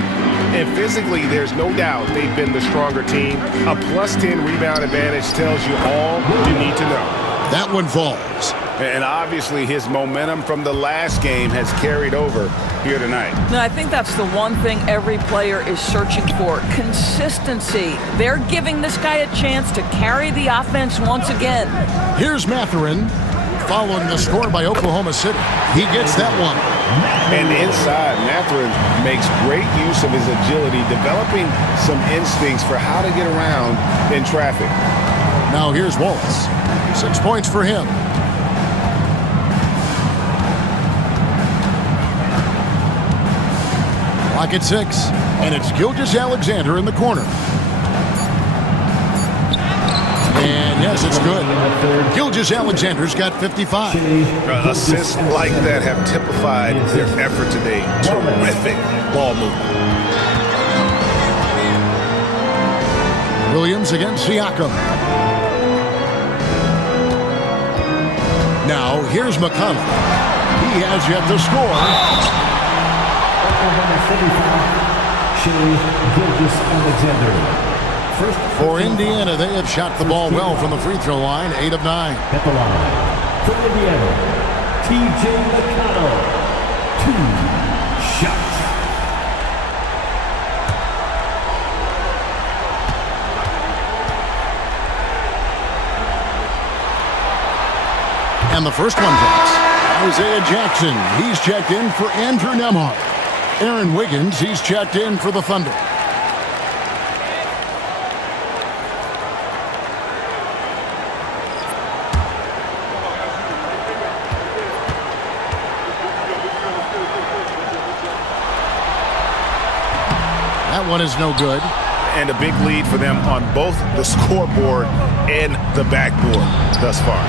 And physically, there's no doubt they've been the stronger team. A +10 rebound advantage tells you all you need to know. That one falls. And obviously his momentum from the last game has carried over here tonight. No, I think that's the one thing every player is searching for. Consistency. They're giving this guy a chance to carry the offense once again. Here's Mathurin following the score by Oklahoma City. He gets that one. And inside, Mathurin makes great use of his agility, developing some instincts for how to get around in traffic. Now here's Wallace. 6 points for him. Clock at 6, and it's Gilgeous-Alexander in the corner. And yes, it's good. Gilgeous-Alexander's got 55. Assists like that have typified their effort today. Terrific ball movement. Williams against Siakam. Now here's McConnell. He has yet to score. For Indiana, they have shot the ball well from the free throw line, 8 of 9. At the line, for Indiana, T.J. McConnell, 2 shots. And the first one drops. Isaiah Jackson, he's checked in for Andrew Nembhard. Aaron Wiggins, he's checked in for the Thunder. That one is no good. And a big lead for them on both the scoreboard and the backboard thus far.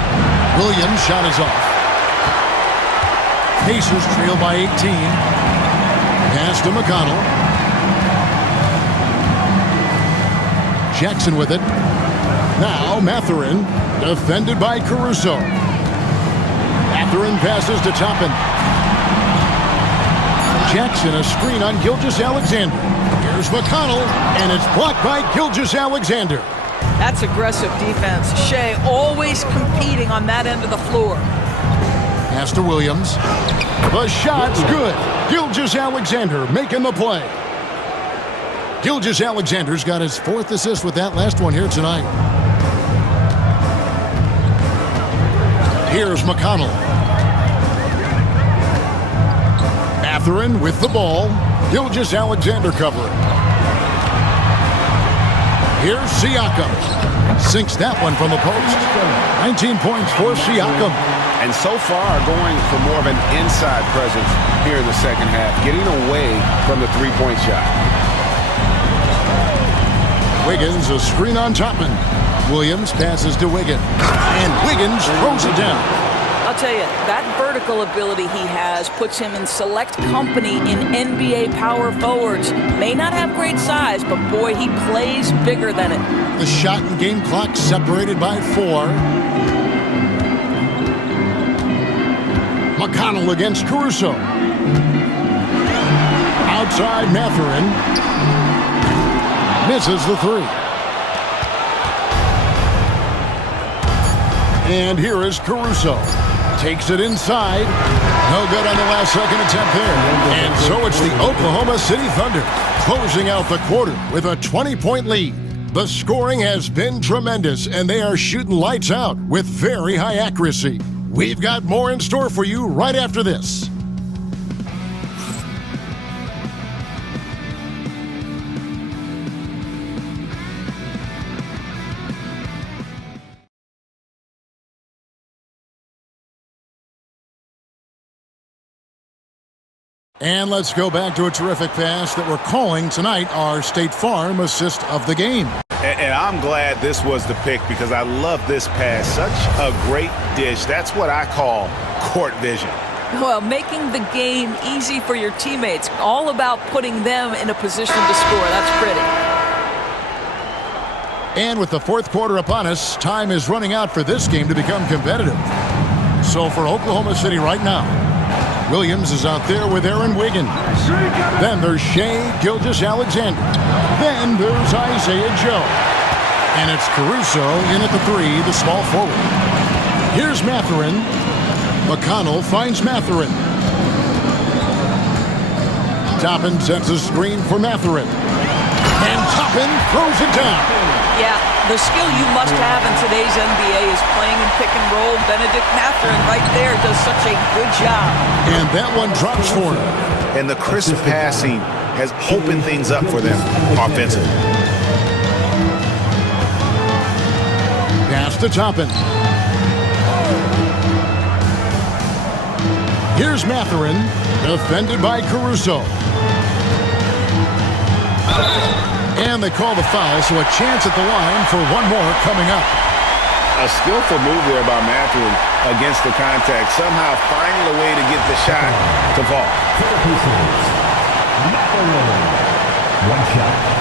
Williams' shot is off. Pacers trail by 18. Pass to McConnell. Jackson with it. Now Mathurin, defended by Caruso. Mathurin passes to Toppin. Jackson, a screen on Gilgeous-Alexander. Here's McConnell, and it's blocked by Gilgeous-Alexander. That's aggressive defense. Shea always competing on that end of the floor. Pass to Williams. The shot's good. Gilgeous-Alexander making the play. Gilgeous-Alexander's got his 4th assist with that last one here tonight. Here's McConnell. Mathurin with the ball. Gilgeous-Alexander covering. Here's Siakam. Sinks that one from the post. 19 points for Siakam. And so far going for more of an inside presence here in the second half, getting away from the three-point shot. Wiggins, a screen on Toppin. Williams passes to Wiggins. And Wiggins throws it down. I'll tell you, that vertical ability he has puts him in select company in NBA power forwards. May not have great size, but boy, he plays bigger than it. The shot and game clock separated by 4. McConnell against Caruso. Outside Mathurin. Misses the 3. And here is Caruso. Takes it inside. No good on the last second attempt there. And so it's the Oklahoma City Thunder closing out the quarter with a 20-point lead. The scoring has been tremendous, and they are shooting lights out with very high accuracy. We've got more in store for you right after this. And let's go back to a terrific pass that we're calling tonight our State Farm assist of the game. And I'm glad this was the pick because I love this pass. Such a great dish. That's what I call court vision. Well, making the game easy for your teammates. All about putting them in a position to score. That's pretty. And with the fourth quarter upon us, time is running out for this game to become competitive. So for Oklahoma City right now, Williams is out there with Aaron Wiggins. Then there's Shai Gilgeous-Alexander. Then there's Isaiah Joe. And it's Caruso in at the 3, the small forward. Here's Mathurin. McConnell finds Mathurin. Toppin sets a screen for Mathurin. And Toppin throws it down. Yeah, the skill you must have in today's NBA is playing in pick and roll. Benedict Mathurin right there does such a good job. And that one drops for him. And the crisp passing has opened things up for them offensively. Pass to Toppin. Here's Mathurin, defended by Caruso. And they call the foul, so a chance at the line for one more coming up. A skillful move there by Mathurin against the contact, somehow finding a way to get the shot to fall. One shot.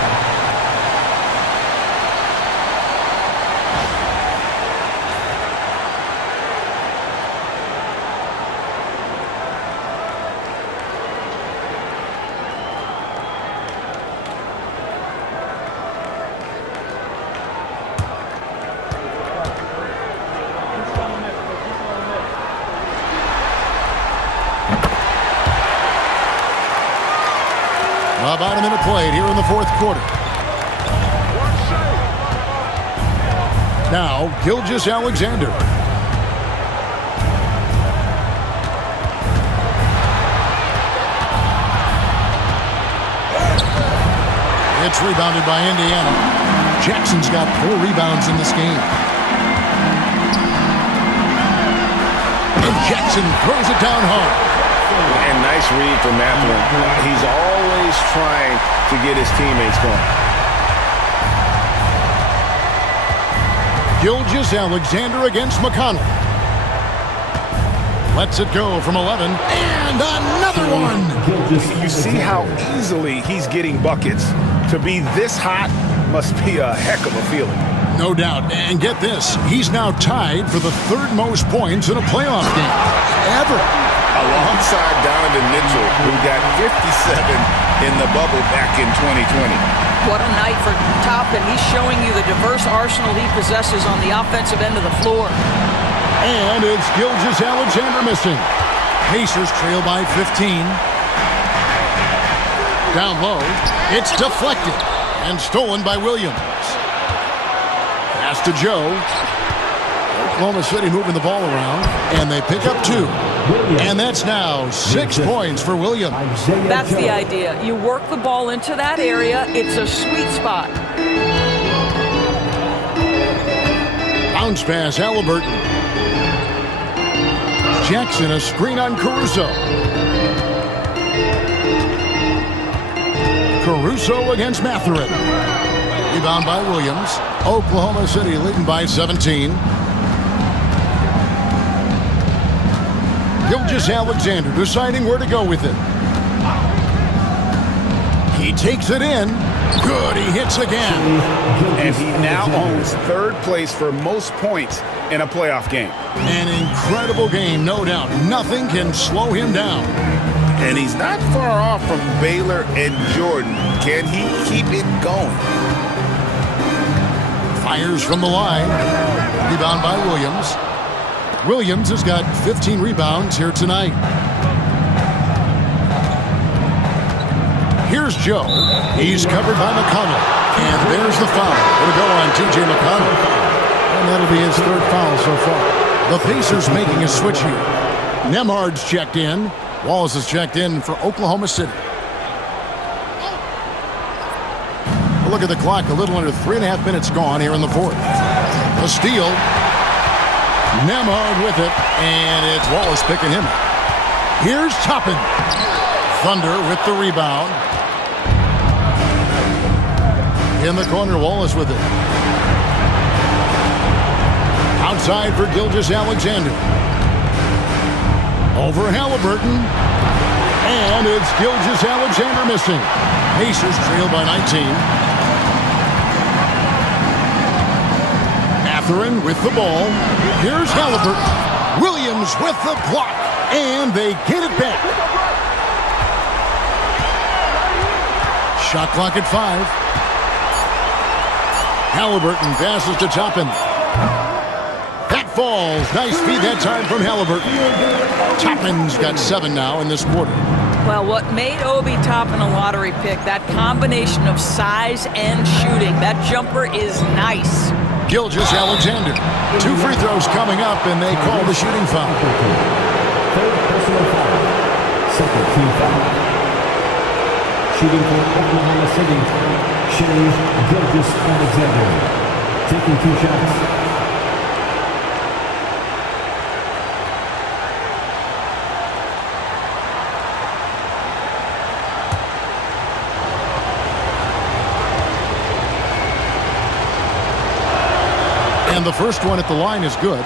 About a minute played here in the fourth quarter. Now, Gilgeous-Alexander. It's rebounded by Indiana. Jackson's got 4 rebounds in this game. And Jackson throws it down hard. And nice read from Mathurin. He's always trying to get his teammates going. Gilgeous-Alexander against McConnell. Lets it go from 11. And another one. You see how easily he's getting buckets. To be this hot must be a heck of a feeling. No doubt. And get this. He's now tied for the 3rd most points in a playoff game ever. Alongside Donovan Mitchell, who got 57 in the bubble back in 2020. What a night for Toppin. He's showing you the diverse arsenal he possesses on the offensive end of the floor. And it's Gilgeous-Alexander missing. Pacers trail by 15. Down low. It's deflected and stolen by Williams. Pass to Joe. Oklahoma City moving the ball around, and they pick up 2. And that's now 6 points for Williams. That's the idea. You work the ball into that area. It's a sweet spot. Bounce pass, Halliburton. Jackson, a screen on Caruso. Caruso against Mathurin. Rebound by Williams. Oklahoma City leading by 17. Gilgeous-Alexander deciding where to go with it. He takes it in. Good, he hits again. And he now owns 3rd place for most points in a playoff game. An incredible game, no doubt. Nothing can slow him down. And he's not far off from Baylor and Jordan. Can he keep it going? Fires from the line. Rebound by Williams. Williams has got 15 rebounds here tonight. Here's Joe. He's covered by McConnell. And there's the foul. It'll go on T.J. McConnell. And that'll be his third foul so far. The Pacers making a switch here. Nembhard's checked in. Wallace is checked in for Oklahoma City. A look at the clock. A little under 3.5 minutes gone here in the fourth. A steal. Nembhard with it. And it's Wallace picking him up. Here's Toppin. Thunder with the rebound. In the corner, Wallace with it. Outside for Gilgeous-Alexander. Over Halliburton. And it's Gilgeous-Alexander missing. Pacers trail by 19. Mathurin with the ball. Here's Halliburton. Williams with the block. And they get it back. Shot clock at 5. Halliburton passes to Toppin. That falls. Nice feed that time from Halliburton. Toppin's got 7 now in this quarter. Well, what made Obi Toppin a lottery pick, that combination of size and shooting. That jumper is nice. Gilgeous-Alexander. 2 free throws coming up, and they call the shooting foul. Third personal foul. Second team foul. Shooting for Oklahoma City, Gilgeous-Alexander. Taking 2 shots. And the first one at the line is good.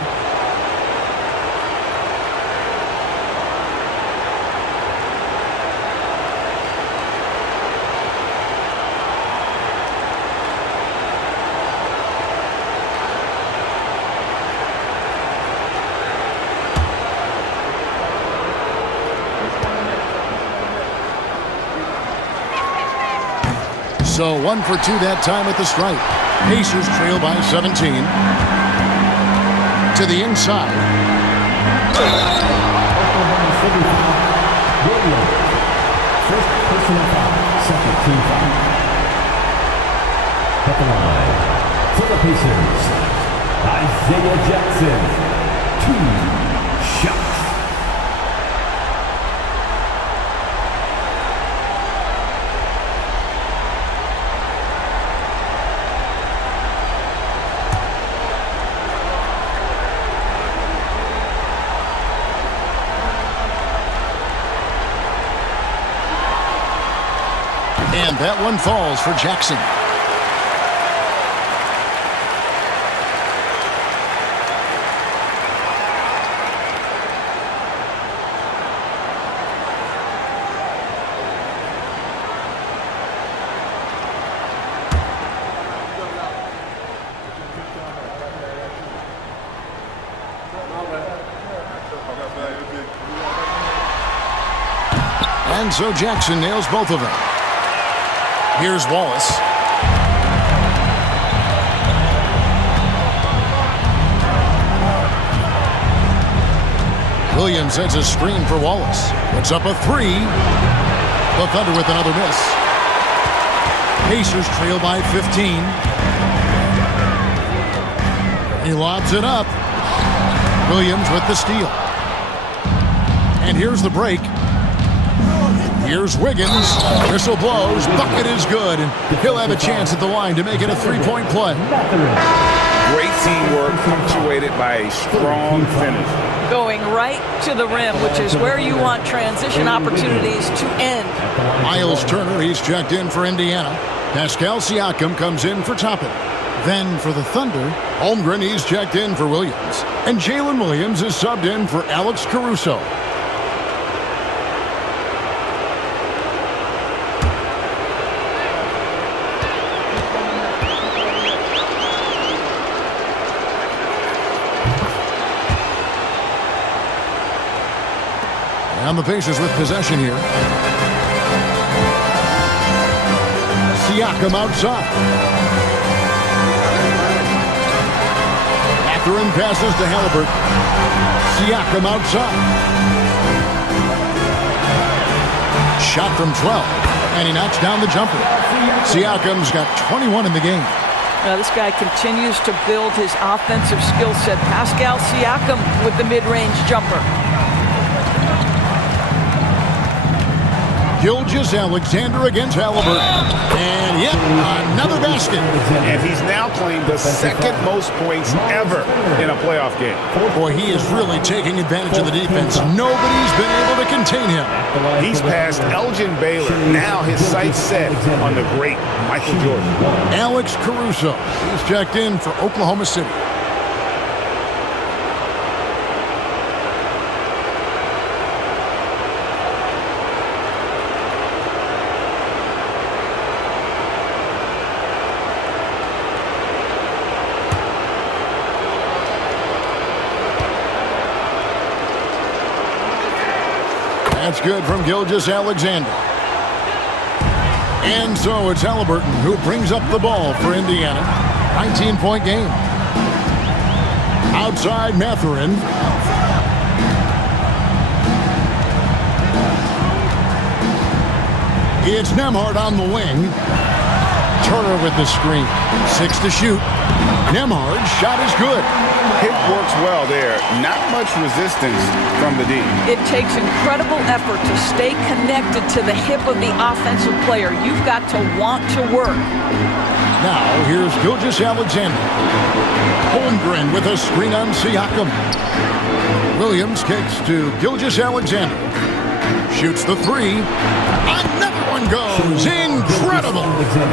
So 1 for 2 that time at the stripe. Pacers trail by 17. To the inside. Oklahoma City foul. Williams. First personal foul. Second team foul. At the line. For the Pacers, Isaiah Jackson. 2 shots. And that one falls for Jackson. And so Jackson nails both of them. Here's Wallace. Williams sets a screen for Wallace. Puts up a 3. The Thunder with another miss. Pacers trail by 15. He lobs it up. Williams with the steal. And here's the break. Here's Wiggins. Whistle blows. Bucket is good. And he'll have a chance at the line to make it a 3-point play. Great teamwork punctuated by a strong finish. Going right to the rim, which is where you want transition opportunities to end. Miles Turner, he's checked in for Indiana. Pascal Siakam comes in for Toppin. Then for the Thunder, Holmgren, he's checked in for Williams. And Jalen Williams is subbed in for Alex Caruso. And the Pacers with possession here. Siakam outside. Mathurin passes to Halliburton. Siakam outside. Shot from 12, and he knocks down the jumper. Siakam's got 21 in the game. Now this guy continues to build his offensive skill set. Pascal Siakam with the mid-range jumper. Gilgeous-Alexander against Halliburton. And yet, another basket. And he's now claimed the second most points ever in a playoff game. Boy, he is really taking advantage of the defense. Nobody's been able to contain him. He's passed Elgin Baylor. Now his sights set on the great Michael Jordan. Alex Caruso is checked in for Oklahoma City. That's good from Gilgeous-Alexander. And so it's Halliburton who brings up the ball for Indiana. 19-point game. Outside Mathurin. It's Nembhard on the wing. Turner with the screen. 6 to shoot. Nembhard's shot is good. Hit works well there. Not much resistance from the D. It takes incredible effort to stay connected to the hip of the offensive player. You've got to want to work. Now, here's Gilgeous-Alexander. Holmgren with a screen on Siakam. Williams kicks to Gilgeous-Alexander. Shoots the three. Another one goes. Incredible.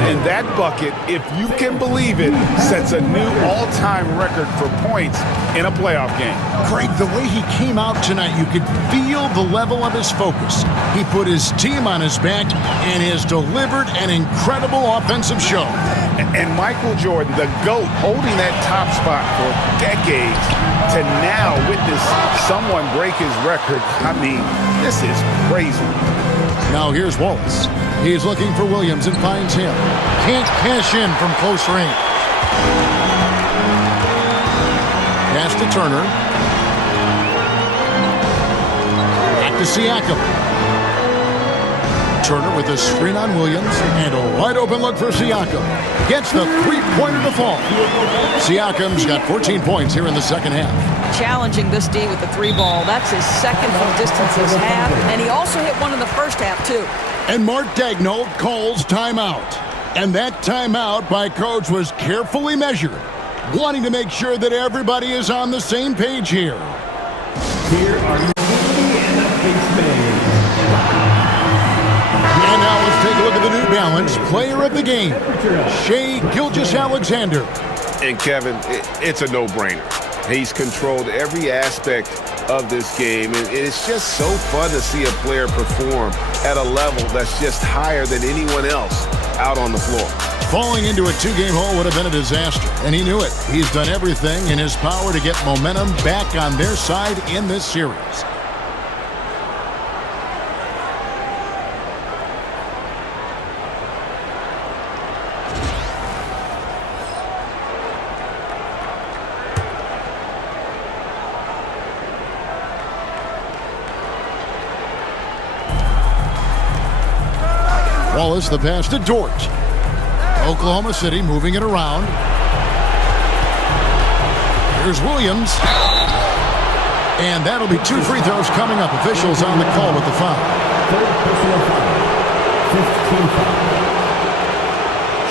And that bucket, if you can believe it, sets a new all-time record for points in a playoff game. Craig, the way he came out tonight, you could feel the level of his focus. He put his team on his back and has delivered an incredible offensive show. And Michael Jordan, the GOAT, holding that top spot for decades, to now witness someone break his record. I mean, this is crazy. Now here's Wallace. He's looking for Williams and finds him. Can't cash in from close range. Pass to Turner. Back to Siakam. Turner with a screen on Williams and a wide open look for Siakam. Gets the three-pointer to fall. Siakam's got 14 points here in the second half. Challenging this D with the three ball. That's his second from distance this half. And he also hit one in the first half, too. And Mark Daigneault calls timeout. And that timeout by coach was carefully measured, wanting to make sure that everybody is on the same page here. Here are your And now let's take a look at the New Balance player of the game, Shai Gilgeous-Alexander. And Kevin, it's a no-brainer. He's controlled every aspect of this game, and it's just so fun to see a player perform at a level that's just higher than anyone else out on the floor. Falling into a two-game hole would have been a disaster, and he knew it. He's done everything in his power to get momentum back on their side in this series. Wallace, the pass to Dort. Oklahoma City moving it around. Here's Williams. And that'll be 2 free throws coming up. Officials on the call with the foul. Third personal foul. 15 foul.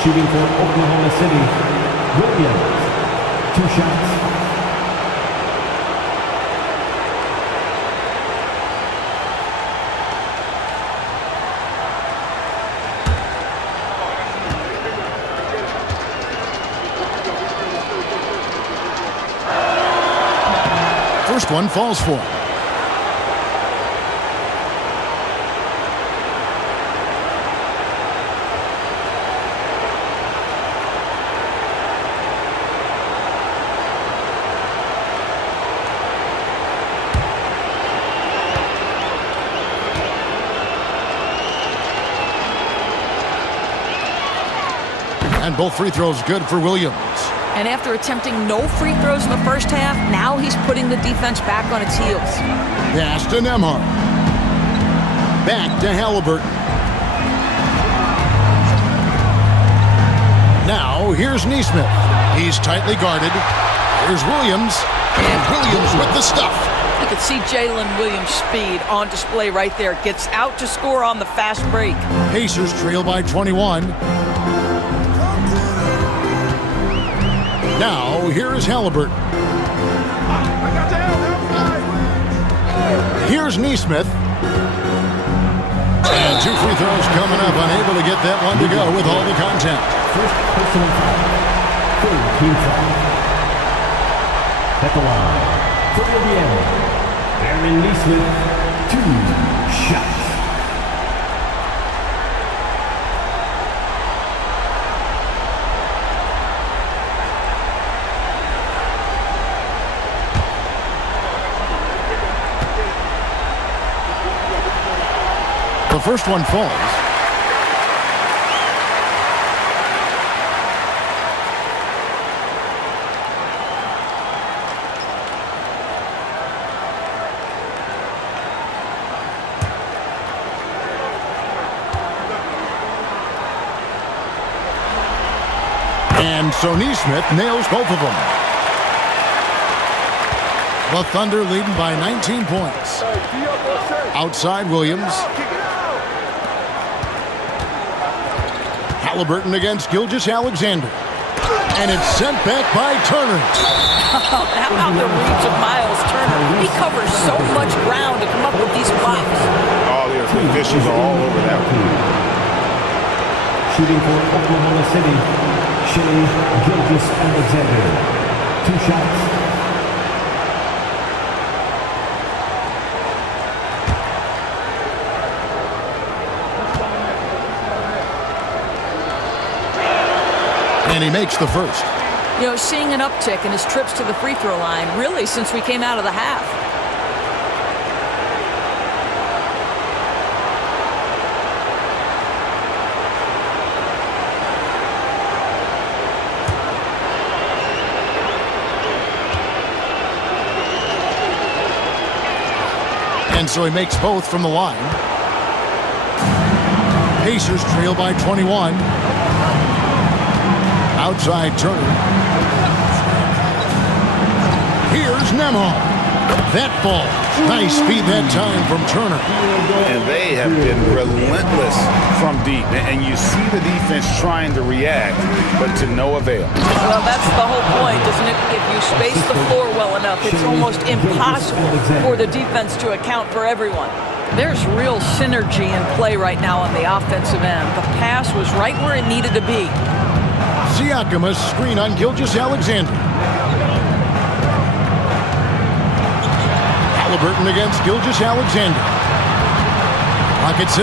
Shooting for Oklahoma City, Williams. 2 shots. First one falls for him. And both free throws good for Williams. And after attempting no free throws in the first half, now he's putting the defense back on its heels. Pass to Nembhard. Back to Halliburton. Now, here's Nesmith. He's tightly guarded. Here's Williams. And Williams with the stuff. You can see Jalen Williams' speed on display right there. Gets out to score on the fast break. Pacers trail by 21. Now, here is Halliburton. Here's Nesmith. And 2 free throws coming up. Unable to get that one to go with all the contact. First personal foul. Team foul. At the line. For Indiana, Aaron Nesmith, 2 shots. The first one falls. And so Nesmith nails both of them. The Thunder leading by 19 points. Outside Williams. Halliburton against Gilgeous-Alexander. And it's sent back by Turner. How about the reach of Miles Turner? He covers so much ground to come up with these blocks. Oh, the officials are all over that one. Shooting for Oklahoma City, Gilgeous-Alexander. 2 shots. And he makes the first. You know, seeing an uptick in his trips to the free throw line, really, since we came out of the half. And so he makes both from the line. Pacers trail by 21. Outside Turner. Here's Nembhard. That ball. Nice speed that time from Turner. And they have been relentless from deep. And you see the defense trying to react, but to no avail. Well, that's the whole point, isn't it? If you space the floor well enough, it's almost impossible for the defense to account for everyone. There's real synergy in play right now on the offensive end. The pass was right where it needed to be. Siakam a screen on Gilgeous-Alexander. Halliburton against Gilgeous-Alexander. Pocket 6.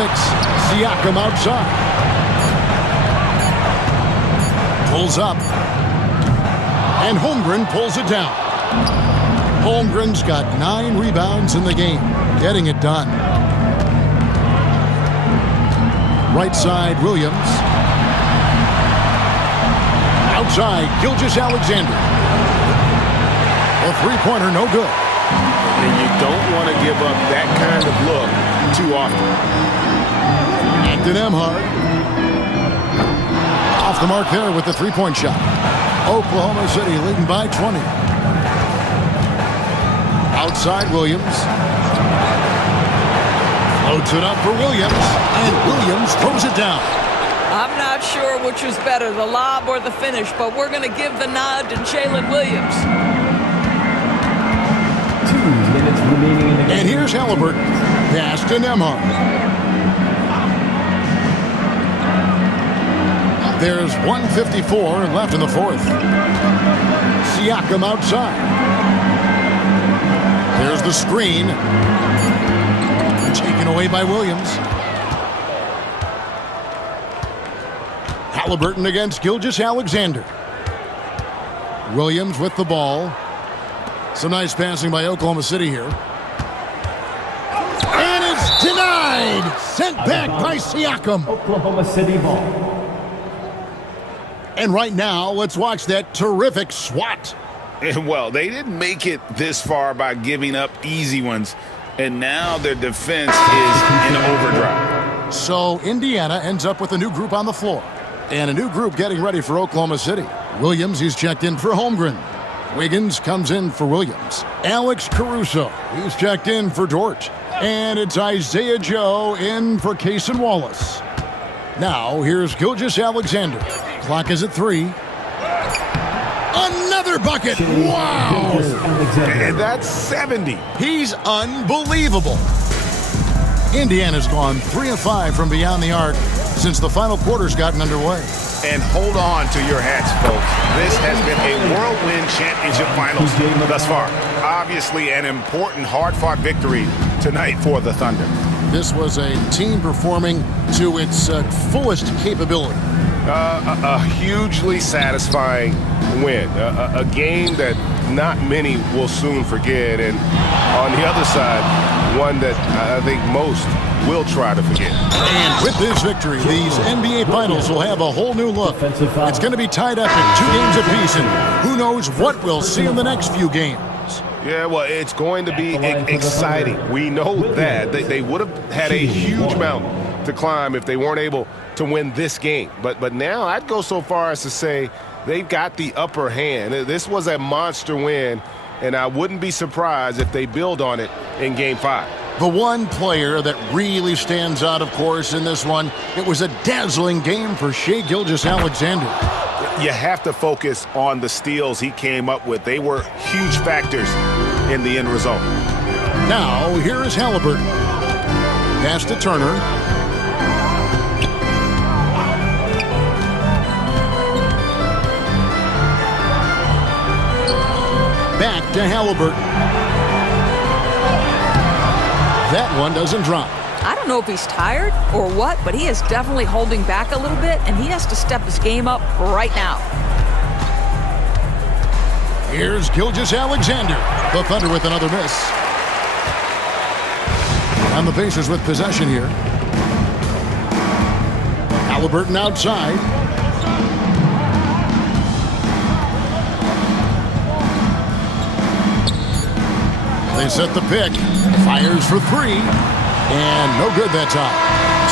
Siakam outside. Pulls up. And Holmgren pulls it down. Holmgren's got 9 rebounds in the game. Getting it done. Right side, Williams. Outside, Gilgeous-Alexander. A three-pointer, no good. And you don't want to give up that kind of look too often. And to Nembhard. Off the mark there with the three-point shot. Oklahoma City leading by 20. Outside, Williams. Floats it up for Williams. And Williams throws it down. I'm not sure which was better, the lob or the finish, but we're going to give the nod to Jalen Williams. 2 minutes remaining in the game. And here's Halliburton. Pass to Nembhard. There's 1:54 left in the fourth. Siakam outside. There's the screen. Taken away by Williams. Halliburton against Gilgeous-Alexander. Williams with the ball. Some nice passing by Oklahoma City here. And it's denied! Sent back by Siakam. Oklahoma City ball. And right now, let's watch that terrific swat. And, well, they didn't make it this far by giving up easy ones, and now their defense is in overdrive. So Indiana ends up with a new group on the floor and a new group getting ready for Oklahoma City. Williams, he's checked in for Holmgren. Wiggins comes in for Williams. Alex Caruso, he's checked in for Dort. And it's Isaiah Joe in for Cason Wallace. Now, here's Gilgeous-Alexander. Clock is at 3. Another bucket! Wow! And that's 70. He's unbelievable. Indiana's gone 3 of 5 from beyond the arc since the final quarter's gotten underway. And hold on to your hats, folks. This has been a whirlwind championship finals thus far. Obviously an important, hard-fought victory tonight for the Thunder. This was a team performing to its fullest capability. A hugely satisfying win. A game that not many will soon forget. And on the other side, one that I think most will try to forget. And with this victory, these NBA Finals will have a whole new look. It's going to be tied up in 2 games apiece, and who knows what we'll see in the next few games. Yeah, well, it's going to be exciting. We know that. They would have had a huge mountain to climb if they weren't able to win this game. But now I'd go so far as to say they've got the upper hand. This was a monster win, and I wouldn't be surprised if they build on it in Game 5. The one player that really stands out, of course, in this one, it was a dazzling game for Shai Gilgeous-Alexander. You have to focus on the steals he came up with. They were huge factors in the end result. Now, here is Halliburton. Pass to Turner. Back to Halliburton. That one doesn't drop. I don't know if he's tired or what, but he is definitely holding back a little bit, and he has to step his game up right now. Here's Gilgeous-Alexander. The Thunder with another miss. And the Pacers with possession here. Halliburton outside. They set the pick. Fires for 3. And no good that time.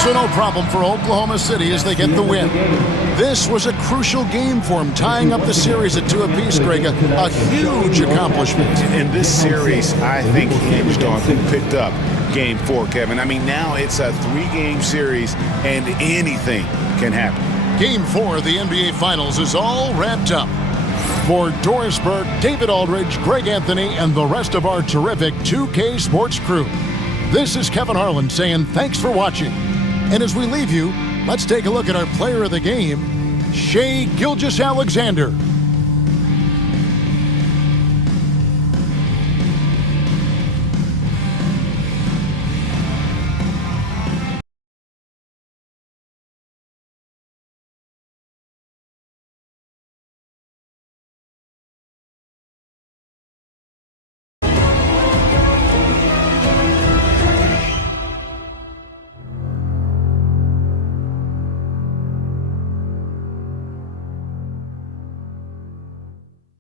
So no problem for Oklahoma City as they get the win. This was a crucial game for them, tying up the series at 2 apiece, Greg. A huge accomplishment. And this series, I think, hinged on who picked up Game 4, Kevin. I mean, now it's a 3-game series, and anything can happen. Game 4 of the NBA Finals is all wrapped up. For Doris Burke, David Aldridge, Greg Anthony, and the rest of our terrific 2K Sports crew, this is Kevin Harlan saying thanks for watching. And as we leave you, let's take a look at our player of the game, Shai Gilgeous-Alexander.